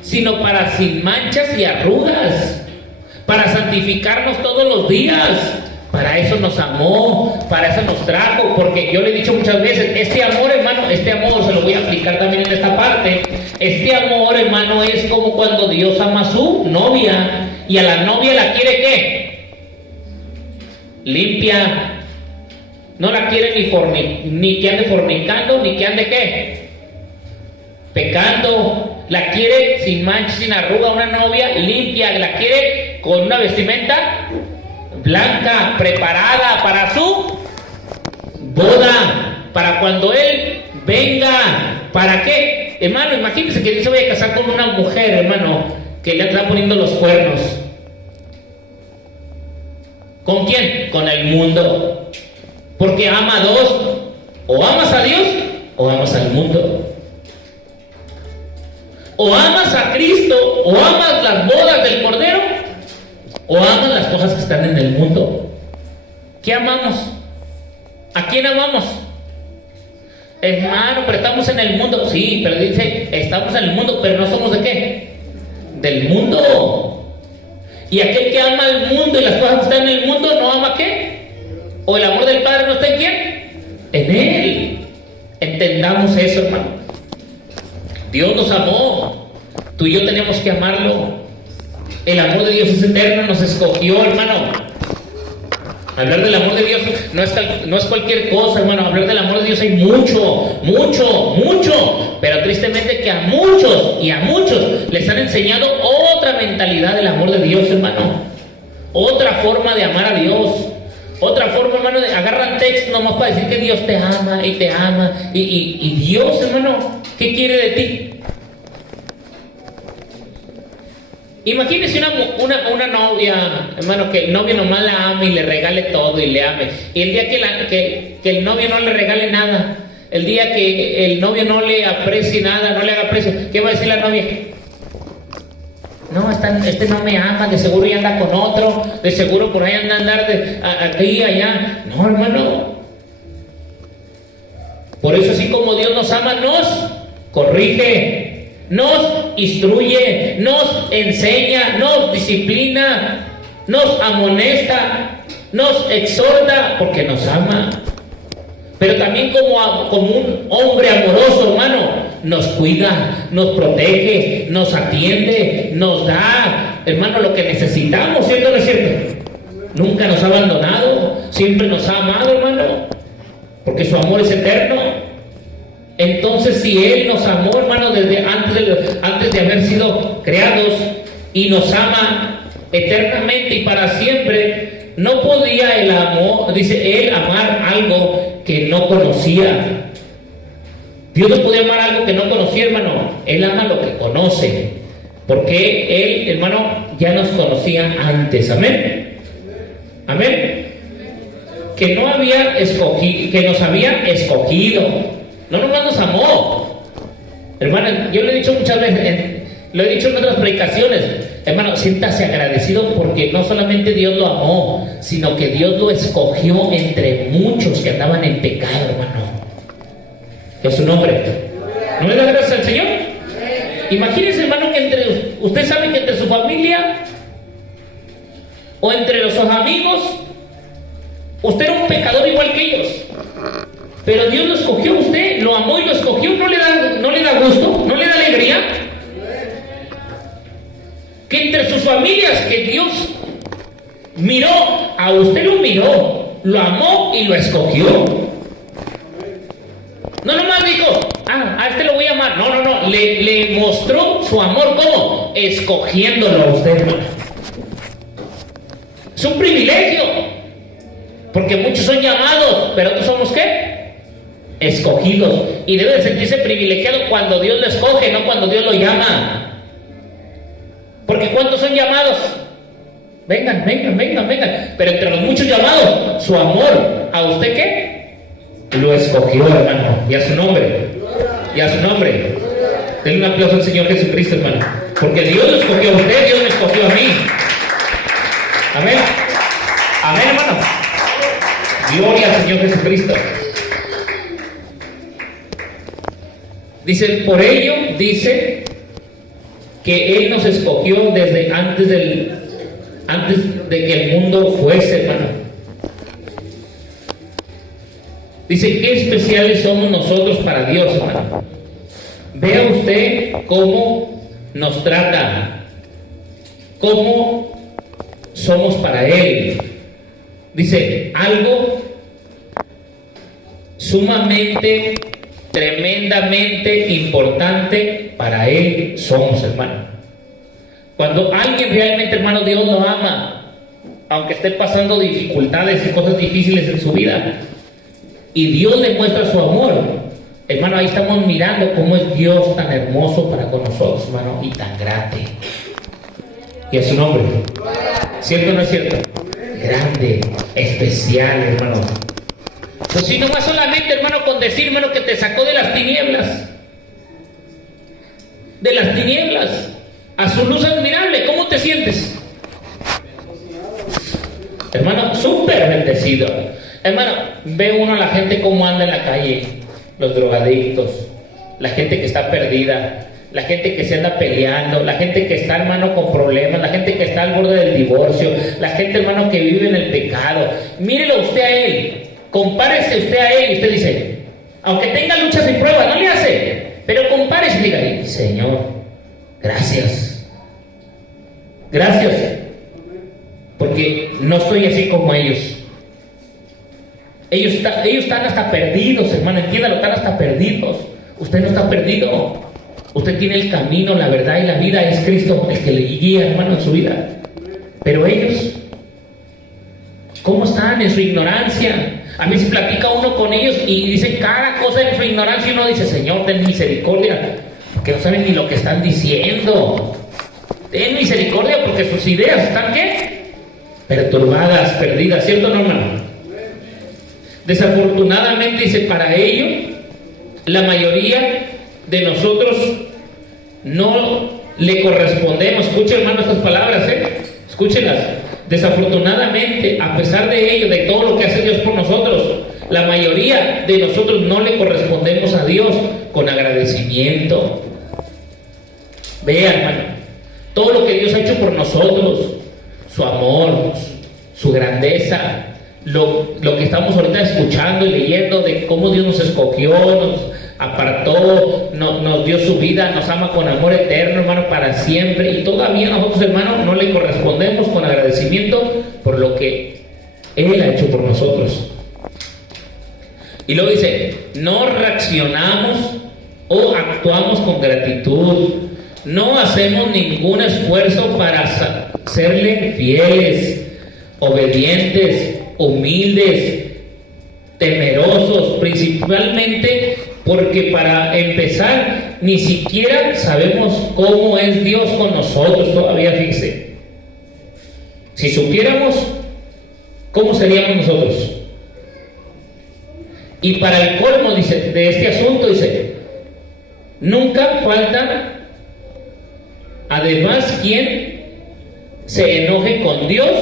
sino para sin manchas y arrugas, para santificarnos todos los días. Para eso nos amó, para eso nos trajo, porque yo le he dicho muchas veces, este amor, hermano, este amor, se lo voy a aplicar también en esta parte, este amor, hermano, es como cuando Dios ama a su novia, y a la novia la quiere, ¿qué? Limpia. No la quiere ni que ande fornicando, ni que ande, ¿qué? Pecando. La quiere sin mancha, sin arruga, una novia limpia, la quiere con una vestimenta blanca, preparada para su boda, para cuando Él venga. ¿Para qué? Hermano, imagínense que Dios se vaya a casar con una mujer, hermano, que le está poniendo los cuernos. ¿Con quién? Con el mundo. Porque ama a dos. O amas a Dios o amas al mundo. O amas a Cristo, o amas las bodas del Cordero, o amas las cosas que están en el mundo. ¿Qué ¿qué amamos? ¿A quién amamos? Hermano, pero estamos en el mundo. Sí, pero dice, estamos en el mundo, pero no somos de qué? Del mundo. Y aquel que ama al mundo y las cosas que están en el mundo, ¿no ama qué? ¿O el amor del Padre no está en quién? En Él. Entendamos eso, hermano. Dios nos amó. Tú y yo tenemos que amarlo. El amor de Dios es eterno, nos escogió, hermano. Hablar del amor de Dios no es cualquier cosa, hermano. Hablar del amor de Dios hay mucho, pero tristemente que a muchos les han enseñado otra mentalidad del amor de Dios, hermano. Otra forma de amar a Dios. Otra forma, hermano, de agarran texto nomás para decir que Dios te ama y te ama. Y Dios, hermano, ¿qué quiere de ti? Imagínese una novia, hermano, que el novio nomás la ame y le regale todo y le ame. Y el día que el novio no le regale nada, el día que el novio no le aprecie nada, no le haga aprecio, ¿qué va a decir la novia? No, este no me ama, de seguro ya anda con otro, de seguro por ahí anda a andar aquí, allá. No, hermano. Por eso, así como Dios nos ama, nos corrige, nos instruye, nos enseña, nos disciplina, nos amonesta, nos exhorta, porque nos ama. Pero también como un hombre amoroso, hermano, nos cuida, nos protege, nos atiende, nos da, hermano, lo que necesitamos, ¿cierto o no es cierto? Nunca nos ha abandonado, siempre nos ha amado, hermano, porque su amor es eterno. Entonces, si Él nos amó, hermano, desde antes de haber sido creados, y nos ama eternamente y para siempre, no podía Él amar algo que no conocía. Dios no podía amar algo que no conocía, hermano. Él ama lo que conoce, porque Él, hermano, ya nos conocía antes. Amén. Amén. Que nos había escogido. No nomás nos amó. Hermano, yo lo he dicho muchas veces, lo he dicho en otras predicaciones. Hermano, siéntase agradecido porque no solamente Dios lo amó, sino que Dios lo escogió entre muchos que andaban en pecado, hermano. ¿Qué es su nombre? ¿No le da gracias al Señor? Imagínense, hermano, que usted sabe que entre su familia o entre los amigos, usted era un pecador igual que ellos. Pero Dios lo escogió a usted, lo amó y lo escogió. ¿No le da gusto? ¿No le da alegría? Que entre sus familias que Dios miró, a usted lo miró, lo amó y lo escogió. No nomás dijo, a este lo voy a amar. No, le mostró su amor. ¿Cómo? Escogiéndolo a usted, hermano. Es un privilegio, porque muchos son llamados, pero otros somos ¿qué? Escogidos. Y debe de sentirse privilegiado cuando Dios lo escoge, no cuando Dios lo llama. Porque ¿cuántos son llamados? Vengan. Pero entre los muchos llamados, su amor, ¿a usted qué? Lo escogió, hermano. Y a su nombre. Denle un aplauso al Señor Jesucristo, hermano. Porque Dios lo escogió a usted, Dios me escogió a mí. Amén. Amén, hermano. Gloria al Señor Jesucristo. Dice, por ello, dice que Él nos escogió desde antes de que el mundo fuese, hermano. Dice, qué especiales somos nosotros para Dios, hermano. Vea usted cómo nos trata, cómo somos para Él. Dice, algo sumamente, tremendamente importante para Él somos, hermano. Cuando alguien realmente, hermano, Dios lo ama, aunque esté pasando dificultades y cosas difíciles en su vida, y Dios le muestra su amor, hermano, ahí estamos mirando cómo es Dios tan hermoso para con nosotros, hermano, y tan grande. Y a su nombre. ¿Cierto o no es cierto? Grande, especial, hermano. Pues si nomás solamente, hermano, con decir, hermano, que te sacó de las tinieblas, a su luz admirable, ¿cómo te sientes? Hermano, súper bendecido. Hermano, ve uno a la gente cómo anda en la calle, los drogadictos, la gente que está perdida, la gente que se anda peleando, la gente que está, hermano, con problemas, la gente que está al borde del divorcio, la gente, hermano, que vive en el pecado. Mírelo usted a él, compárese usted a él y usted dice, aunque tenga luchas y pruebas, no le hace, pero compárese y diga, Señor, gracias, gracias, porque no estoy así como ellos. Ellos están hasta perdidos, hermano, entiéndalo, están hasta perdidos. Usted no está perdido. Usted tiene el camino, la verdad y la vida. Es Cristo el que le guía, hermano, en su vida. Pero ellos, ¿cómo están en su ignorancia? A veces platica uno con ellos y dice cada cosa en su ignorancia y uno dice, Señor, ten misericordia, porque no saben ni lo que están diciendo. Ten misericordia porque sus ideas están, ¿qué? Perturbadas, perdidas, ¿cierto o no, hermano? Desafortunadamente, dice, para ello, la mayoría de nosotros no le correspondemos. Escuchen, hermano, estas palabras, escúchenlas. Desafortunadamente, a pesar de ello, de todo lo que hace Dios por nosotros, la mayoría de nosotros no le correspondemos a Dios con agradecimiento. Vean, hermano, todo lo que Dios ha hecho por nosotros, su amor, su grandeza, lo que estamos ahorita escuchando y leyendo de cómo Dios nos escogió, nos apartó, nos dio su vida, nos ama con amor eterno, hermano, para siempre, y todavía nosotros, hermano, no le correspondemos con agradecimiento por lo que Él ha hecho por nosotros. Y luego dice, no reaccionamos o actuamos con gratitud, no hacemos ningún esfuerzo para serle fieles, obedientes, humildes, temerosos, principalmente porque para empezar ni siquiera sabemos cómo es Dios con nosotros todavía, fíjese. Si supiéramos, ¿cómo seríamos nosotros? Y para el colmo, dice, de este asunto, dice, nunca falta además quien se enoje con Dios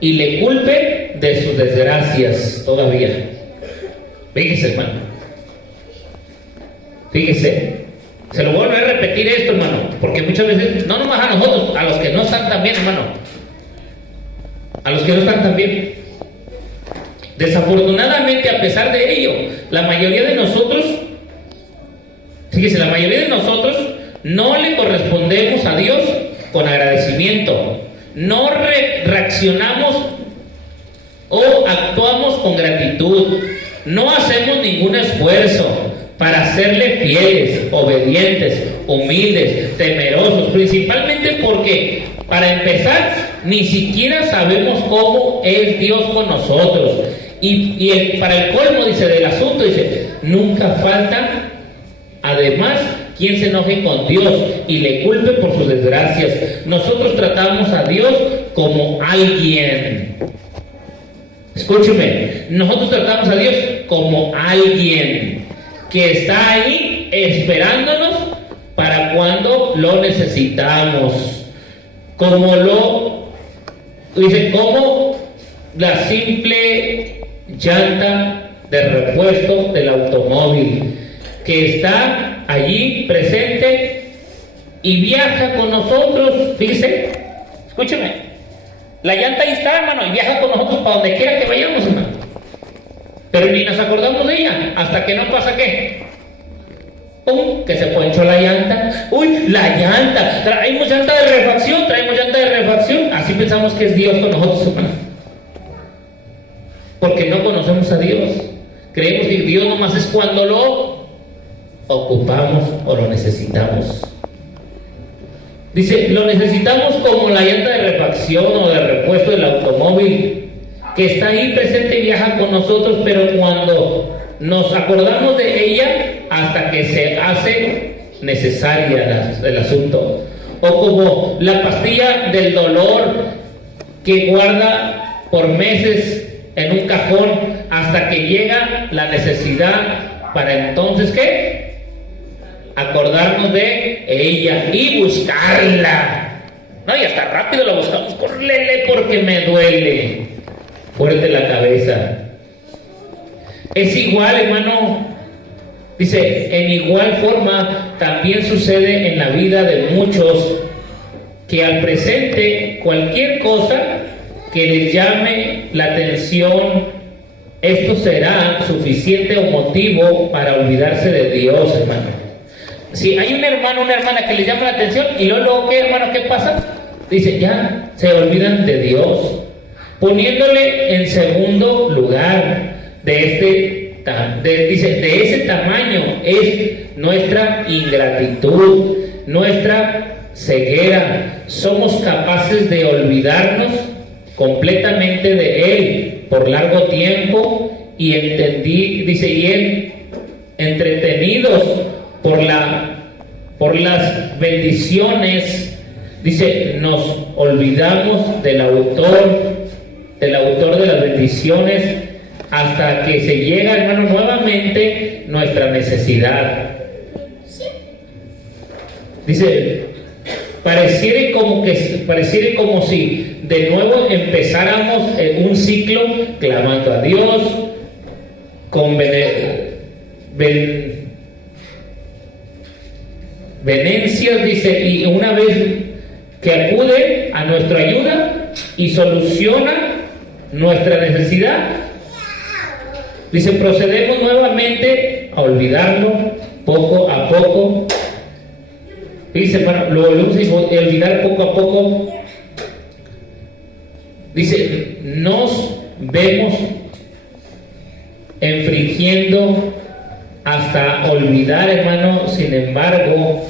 y le culpe de sus desgracias todavía. Fíjese, hermano. Fíjese. Se lo voy a volver a repetir esto, hermano, porque muchas veces, no nomás a nosotros, a los que no están tan bien, hermano. A los que no están tan bien. Desafortunadamente, a pesar de ello, la mayoría de nosotros, fíjese, la mayoría de nosotros no le correspondemos a Dios con agradecimiento. No reaccionamos o actuamos con gratitud. No hacemos ningún esfuerzo para serle fieles, obedientes, humildes, temerosos, principalmente porque, para empezar, ni siquiera sabemos cómo es Dios con nosotros. Para el colmo, dice, del asunto, dice, nunca falta, además, quien se enoje con Dios y le culpe por sus desgracias. Nosotros tratamos a Dios como alguien. Escúcheme, nosotros tratamos a Dios como alguien que está ahí esperándonos para cuando lo necesitamos. Como la simple llanta de repuesto del automóvil, que está allí presente y viaja con nosotros. Fíjese, escúcheme, la llanta ahí está, hermano, y viaja con nosotros para donde quiera que vayamos, hermano. Pero ni nos acordamos de ella hasta que no pasa ¿qué? ¡Pum! Que se ponchó la llanta. ¡Uy! La llanta. Traemos llanta de refacción. Así pensamos que es Dios con nosotros, hermano. Porque no conocemos a Dios. Creemos que Dios nomás es cuando lo ocupamos o lo necesitamos. Dice, lo necesitamos como la llanta de refacción o de repuesto del automóvil, que está ahí presente y viaja con nosotros, pero cuando nos acordamos de ella, hasta que se hace necesaria el asunto. O como la pastilla del dolor que guarda por meses en un cajón hasta que llega la necesidad para entonces, ¿qué? Acordarnos de ella y buscarla. No, y hasta rápido la buscamos. Córrele porque me duele. fuerte la cabeza. Es igual, hermano, dice, en igual forma también sucede en la vida de muchos que al presente cualquier cosa que les llame la atención, esto será suficiente o motivo para olvidarse de Dios, hermano. Si hay un hermano o una hermana que les llama la atención y luego, ¿qué, hermano? ¿Qué pasa? Dice, ya se olvidan de Dios, poniéndole en segundo lugar. Dice, de ese tamaño es nuestra ingratitud, nuestra ceguera. Somos capaces de olvidarnos completamente de Él por largo tiempo y entretenidos por las bendiciones. Dice, nos olvidamos del autor de las bendiciones, hasta que se llega, hermano, nuevamente nuestra necesidad. Dice, pareciera como si de nuevo empezáramos un ciclo clamando a Dios con venencias, dice, y una vez que acude a nuestra ayuda y soluciona nuestra necesidad, dice, procedemos nuevamente a olvidarlo poco a poco. Dice, bueno, lo volvemos a olvidar poco a poco. Dice, nos vemos infringiendo hasta olvidar, hermano. Sin embargo,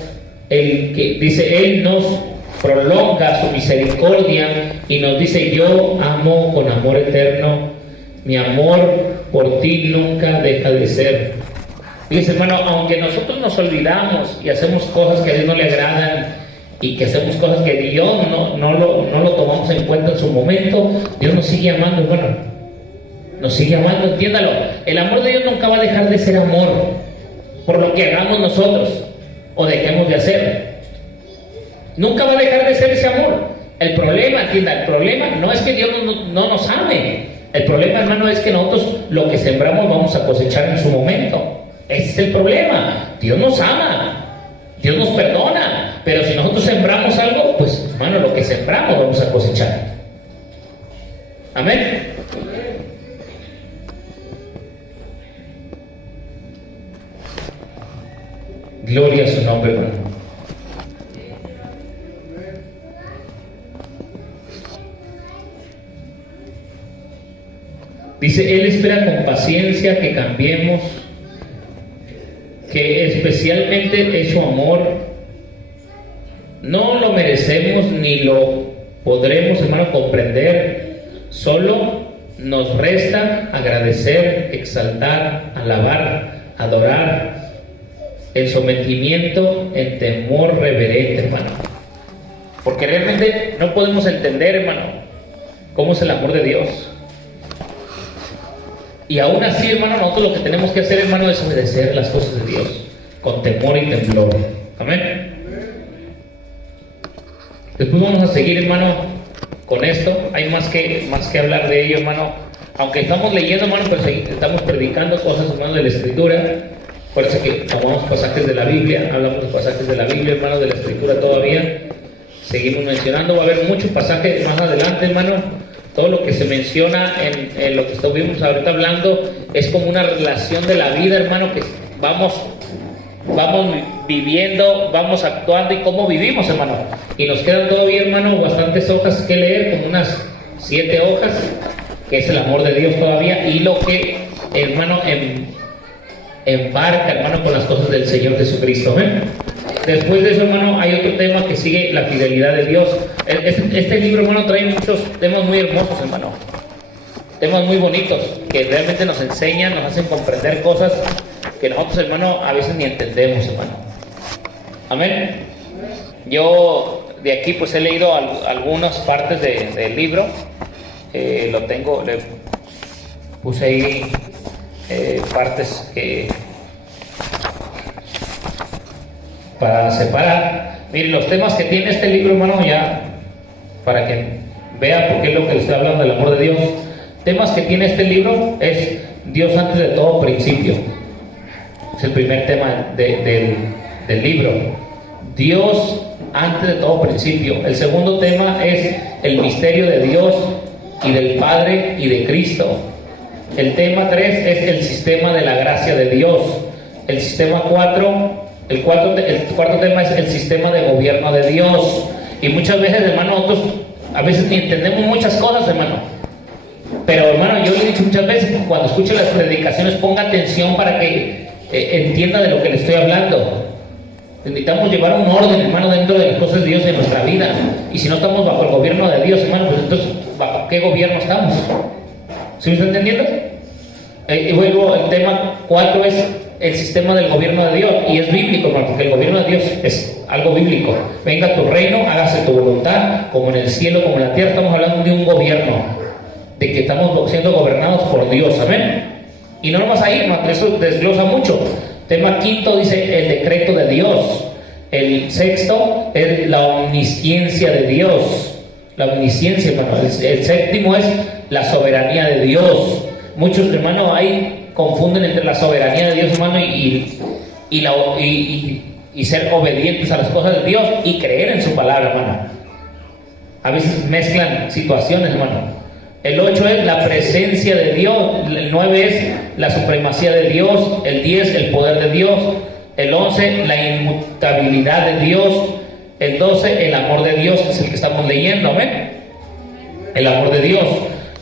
Él nos prolonga su misericordia y nos dice, yo amo con amor eterno, mi amor por ti nunca deja de ser. Dice, hermano, aunque nosotros nos olvidamos y hacemos cosas que a Dios no le agradan y que hacemos cosas que Dios no lo tomamos en cuenta en su momento, Dios nos sigue amando, hermano. Nos sigue amando, entiéndalo. El amor de Dios nunca va a dejar de ser amor por lo que hagamos nosotros o dejemos de hacer. Nunca va a dejar de ser ese amor. El problema, entienda, el problema no es que Dios no nos ame. El problema, hermano, es que nosotros lo que sembramos vamos a cosechar en su momento. Ese es el problema. Dios nos ama, Dios nos perdona, pero si nosotros sembramos algo, pues, hermano, lo que sembramos vamos a cosechar. Amén. Gloria a su nombre, hermano. Dice, Él espera con paciencia que cambiemos, que especialmente es su amor. No lo merecemos ni lo podremos, hermano, comprender. Solo nos resta agradecer, exaltar, alabar, adorar, el sometimiento en temor reverente, hermano. Porque realmente no podemos entender, hermano, cómo es el amor de Dios. Y aún así, hermano, nosotros lo que tenemos que hacer, hermano, es obedecer las cosas de Dios con temor y temblor. Amén. Después vamos a seguir, hermano, con esto. Hay más que hablar de ello, hermano. Aunque estamos leyendo, hermano, pero estamos predicando cosas, hermano, de la Escritura. Por eso que tomamos pasajes de la Biblia, hablamos de pasajes de la Biblia, hermano, de la Escritura todavía. Seguimos mencionando, va a haber muchos pasajes más adelante, hermano. Todo lo que se menciona en lo que estuvimos ahorita hablando es como una relación de la vida, hermano, que vamos viviendo, vamos actuando y cómo vivimos, hermano. Y nos quedan todavía, hermano, bastantes hojas que leer, como unas 7 hojas, que es el amor de Dios todavía, y lo que, hermano, embarca, hermano, con las cosas del Señor Jesucristo. ¿Ven? Después de eso, hermano, hay otro tema que sigue, la fidelidad de Dios. Este libro, hermano, trae muchos temas muy hermosos, hermano. Temas muy bonitos, que realmente nos enseñan, nos hacen comprender cosas que nosotros, hermano, a veces ni entendemos, hermano. Amén. Yo de aquí, pues, he leído algunas partes del libro. Lo tengo, le puse ahí partes para separar. Miren, los temas que tiene este libro, hermano, ya para que vea por qué es lo que le estoy hablando del amor de Dios. temas que tiene este libro es Dios antes de todo principio. Es el primer tema del libro. Dios antes de todo principio. El segundo tema es el misterio de Dios y del Padre y de Cristo. El tema 3 es el sistema de la gracia de Dios. El sistema 4, el cuarto tema es el sistema de gobierno de Dios. Y muchas veces, hermano, nosotros a veces ni entendemos muchas cosas, hermano. Pero, hermano, yo le he dicho muchas veces, cuando escuche las predicaciones, ponga atención para que entienda de lo que le estoy hablando. Necesitamos llevar un orden, hermano, dentro de las cosas de Dios en nuestra vida. Y si no estamos bajo el gobierno de Dios, hermano, pues entonces, ¿bajo qué gobierno estamos? ¿Sí me está entendiendo? Y luego el tema 4 es el sistema del gobierno de Dios. Y es bíblico, hermano, porque el gobierno de Dios es algo bíblico. Venga tu reino, hágase tu voluntad, como en el cielo, como en la tierra. Estamos hablando de un gobierno, de que estamos siendo gobernados por Dios, amén. Y no nos vas a ir, hermano, eso desglosa mucho. Tema 5 dice el decreto de Dios. El 6 es la omnisciencia de Dios. La omnisciencia, hermano. El 7 es la soberanía de Dios. Muchos, hermanos, ahí confunden entre la soberanía de Dios, hermano, y ser obedientes a las cosas de Dios y creer en su palabra, hermano. A veces mezclan situaciones, hermano. El 8 es la presencia de Dios. El 9 es la supremacía de Dios. El 10, el poder de Dios. El 11, la inmutabilidad de Dios. El 12, el amor de Dios, que es el que estamos leyendo, amén. El amor de Dios.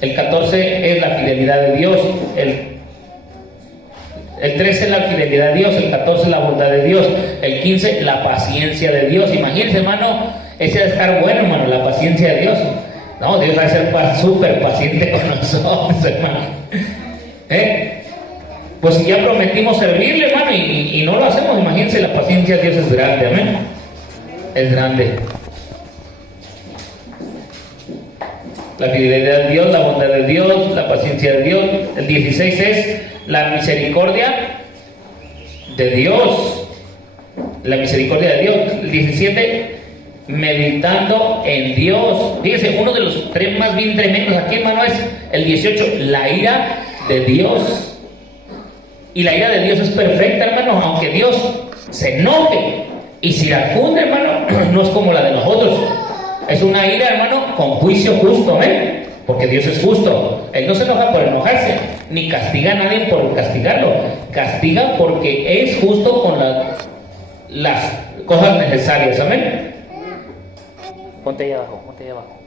El 14 es la fidelidad de Dios. El 13 es la fidelidad de Dios. El 14 la bondad de Dios. El 15 la paciencia de Dios. Imagínense, hermano, ese debe estar bueno, hermano, la paciencia de Dios. No, Dios va a ser súper paciente con nosotros, hermano. Pues si ya prometimos servirle, hermano, y no lo hacemos, imagínense, la paciencia de Dios es grande, amén. Es grande. La fidelidad de Dios, la bondad de Dios, la paciencia de Dios. El 16 es la misericordia de Dios. La misericordia de Dios. El 17, meditando en Dios. Fíjense, uno de los tres más bien tremendos aquí, hermano, es el 18, la ira de Dios. Y la ira de Dios es perfecta, hermano, aunque Dios se enoje y se iracunde, hermano, no es como la de nosotros. Es una ira, hermano, con juicio justo, ¿eh? Porque Dios es justo. Él no se enoja por enojarse, ni castiga a nadie por castigarlo. Castiga porque es justo con las cosas necesarias, ¿amén? Ponte ahí abajo, ponte ahí abajo.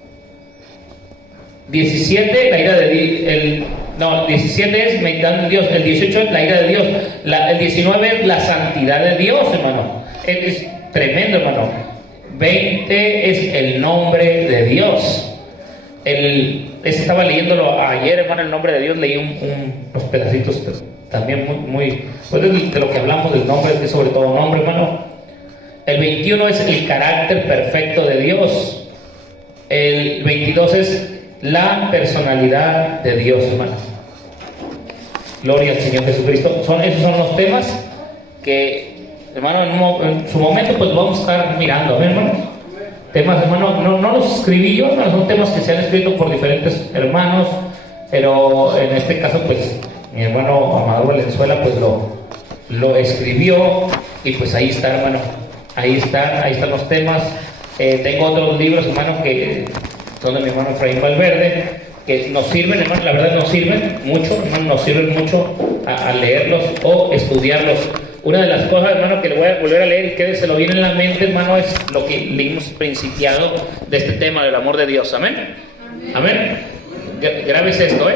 17, la ira de 17 es meditando en Dios. El 18 es la ira de Dios. El 19 es la santidad de Dios, hermano. Es tremendo, hermano. 20 es el nombre de Dios. Estaba leyéndolo ayer, hermano, el nombre de Dios. Leí unos pedacitos también muy pues de lo que hablamos del nombre, que es sobre todo nombre, hermano. El 21 es el carácter perfecto de Dios. El 22 es la personalidad de Dios, hermano. Gloria al Señor Jesucristo. Esos son los temas que, hermano, en su momento pues vamos a estar mirando, hermanos. Temas, hermano, no los escribí yo, hermano, son temas que se han escrito por diferentes hermanos, pero en este caso pues mi hermano Amador Valenzuela pues lo escribió y pues ahí está, hermano. Ahí están los temas. Tengo otros libros, hermano, que son de mi hermano Efraín Valverde, que nos sirven, hermano, la verdad nos sirven mucho, hermano, nos sirven mucho a leerlos o estudiarlos. Una de las cosas, hermano, que le voy a volver a leer y que se lo viene en la mente, hermano, es lo que leímos principiado de este tema del amor de Dios. Amén. Amén. Grabes esto,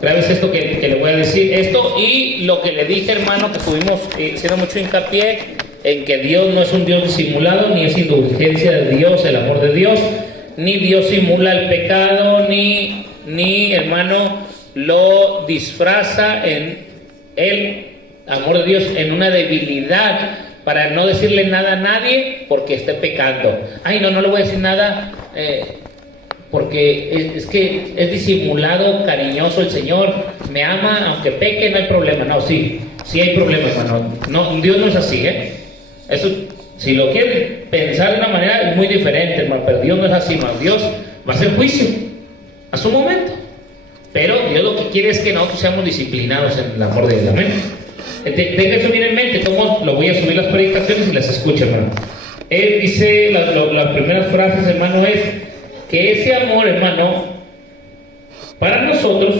Grabes esto que le voy a decir. Esto y lo que le dije, hermano, que estuvimos haciendo mucho hincapié en que Dios no es un Dios disimulado, ni es indulgencia de Dios, el amor de Dios, ni Dios simula el pecado, ni hermano, lo disfraza en el amor de Dios en una debilidad para no decirle nada a nadie porque esté pecando. Ay, no le voy a decir nada porque es que es disimulado, cariñoso el Señor, me ama, aunque peque no hay problema. No, sí hay problema, hermano. No, Dios no es así, Eso, si lo quieren pensar de una manera, es muy diferente, hermano, pero Dios no es así, hermano. Dios va a hacer juicio. a su momento. Pero Dios lo que quiere es que nosotros seamos disciplinados en el amor de Él. Amén. Tenga eso bien en mente. ¿Cómo lo voy a subir las predicaciones y las escucha, hermano? Él dice, las primeras frases, hermano, es que ese amor, hermano, para nosotros,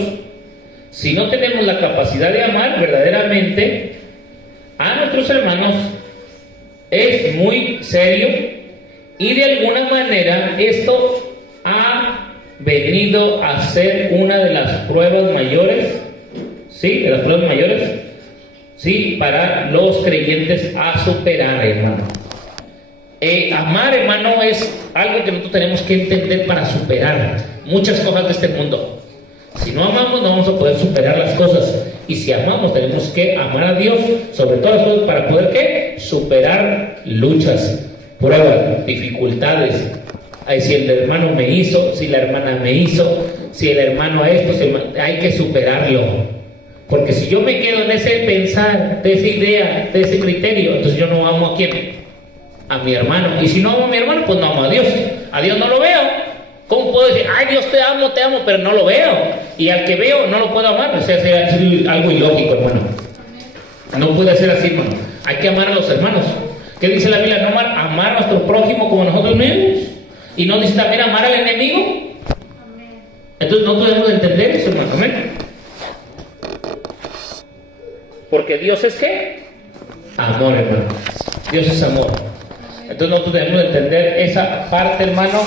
si no tenemos la capacidad de amar verdaderamente a nuestros hermanos, es muy serio, y de alguna manera esto ha venido a ser una de las pruebas mayores, ¿sí? De las pruebas mayores, ¿sí? Para los creyentes a superar, hermano. Amar, hermano, es algo que nosotros tenemos que entender para superar muchas cosas de este mundo. Si no amamos, no vamos a poder superar las cosas. Y si amamos, tenemos que amar a Dios sobre todas las cosas para poder, ¿qué? Superar luchas, pruebas, dificultades. Si el hermano me hizo, si la hermana me hizo, si el hermano esto, hay que superarlo. Porque si yo me quedo en ese pensar, de esa idea, de ese criterio, entonces yo no amo a quién, a mi hermano. Y si no amo a mi hermano, pues no amo a Dios. A Dios no lo veo. ¿Cómo puedo decir, ay, Dios te amo, pero no lo veo? Y al que veo no lo puedo amar. O sea, es algo ilógico, hermano. No puede ser así, hermano. Hay que amar a los hermanos. ¿Qué dice la Biblia? No amar a nuestro prójimo como nosotros mismos. Y no dice también amar al enemigo. Entonces no debemos entender eso, hermano. Amén. Porque Dios es ¿qué? Amor, hermano. Dios es amor. Entonces nosotros debemos entender esa parte, hermano,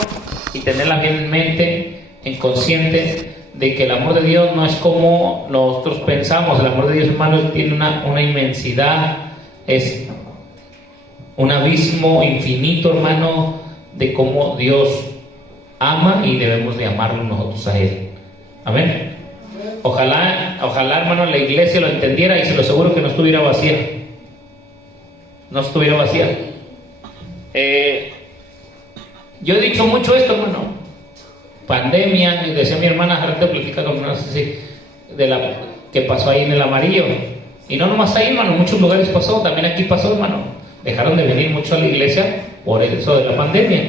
y tenerla bien en mente, en consciente de que el amor de Dios no es como nosotros pensamos. El amor de Dios, hermano, tiene una inmensidad, es un abismo infinito, hermano, de cómo Dios ama, y debemos de amarlo nosotros a Él. Amén. Ojalá, hermano, la iglesia lo entendiera, y se lo aseguro que no estuviera vacía. No estuviera vacía. Yo he dicho mucho esto, hermano. Pandemia, y decía mi hermana, ahorita platicando, no sé si, de la que pasó ahí en el Amarillo. Y no nomás ahí, hermano, en muchos lugares pasó, también aquí pasó, hermano. Dejaron de venir mucho a la iglesia por eso de la pandemia.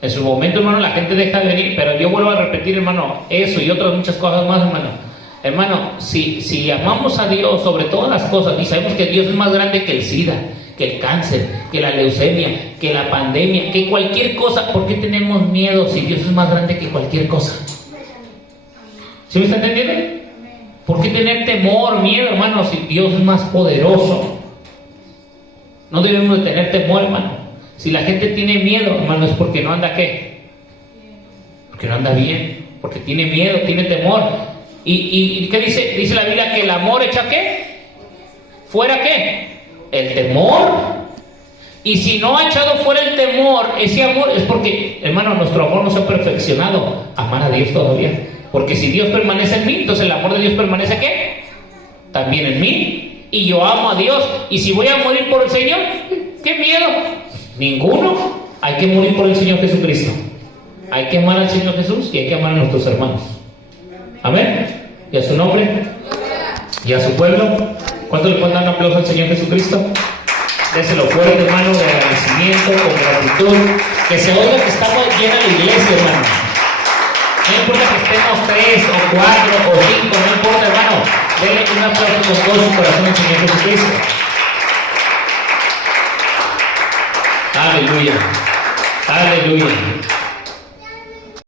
En su momento, hermano, la gente deja de venir, pero yo vuelvo a repetir, hermano, eso y otras muchas cosas más, hermano. Hermano, si amamos a Dios sobre todas las cosas, y sabemos que Dios es más grande que el SIDA, que el cáncer, que la leucemia, que la pandemia, que cualquier cosa, ¿por qué tenemos miedo si Dios es más grande que cualquier cosa? ¿Sí me está entendiendo? ¿Por qué tener temor, miedo, hermano, si Dios es más poderoso? No debemos de tener temor, hermano. Si la gente tiene miedo, hermano, es porque no anda ¿qué? Porque no anda bien, porque tiene miedo, tiene temor. ¿Y qué dice? Dice la Biblia que el amor echa ¿qué? ¿Fuera qué? El temor. Y si no ha echado fuera el temor, ese amor, es porque, hermano, nuestro amor no se ha perfeccionado. Amar a Dios todavía. Porque si Dios permanece en mí, entonces el amor de Dios permanece ¿qué? También en mí. Y yo amo a Dios. Y si voy a morir por el Señor, ¿qué miedo? Ninguno. Hay que morir por el Señor Jesucristo. Hay que amar al Señor Jesús y hay que amar a nuestros hermanos. Amén. Y a su nombre y a su pueblo. ¿Cuánto le pueden dar un aplauso al Señor Jesucristo? Déselo fuerte, hermano, de agradecimiento, con gratitud. Que se oiga que estamos llena la iglesia, hermano. No importa que estemos 3 o 4 o 5, no importa, hermano. Denle un aplauso con todo su corazón al Señor Jesucristo. Aleluya. Aleluya.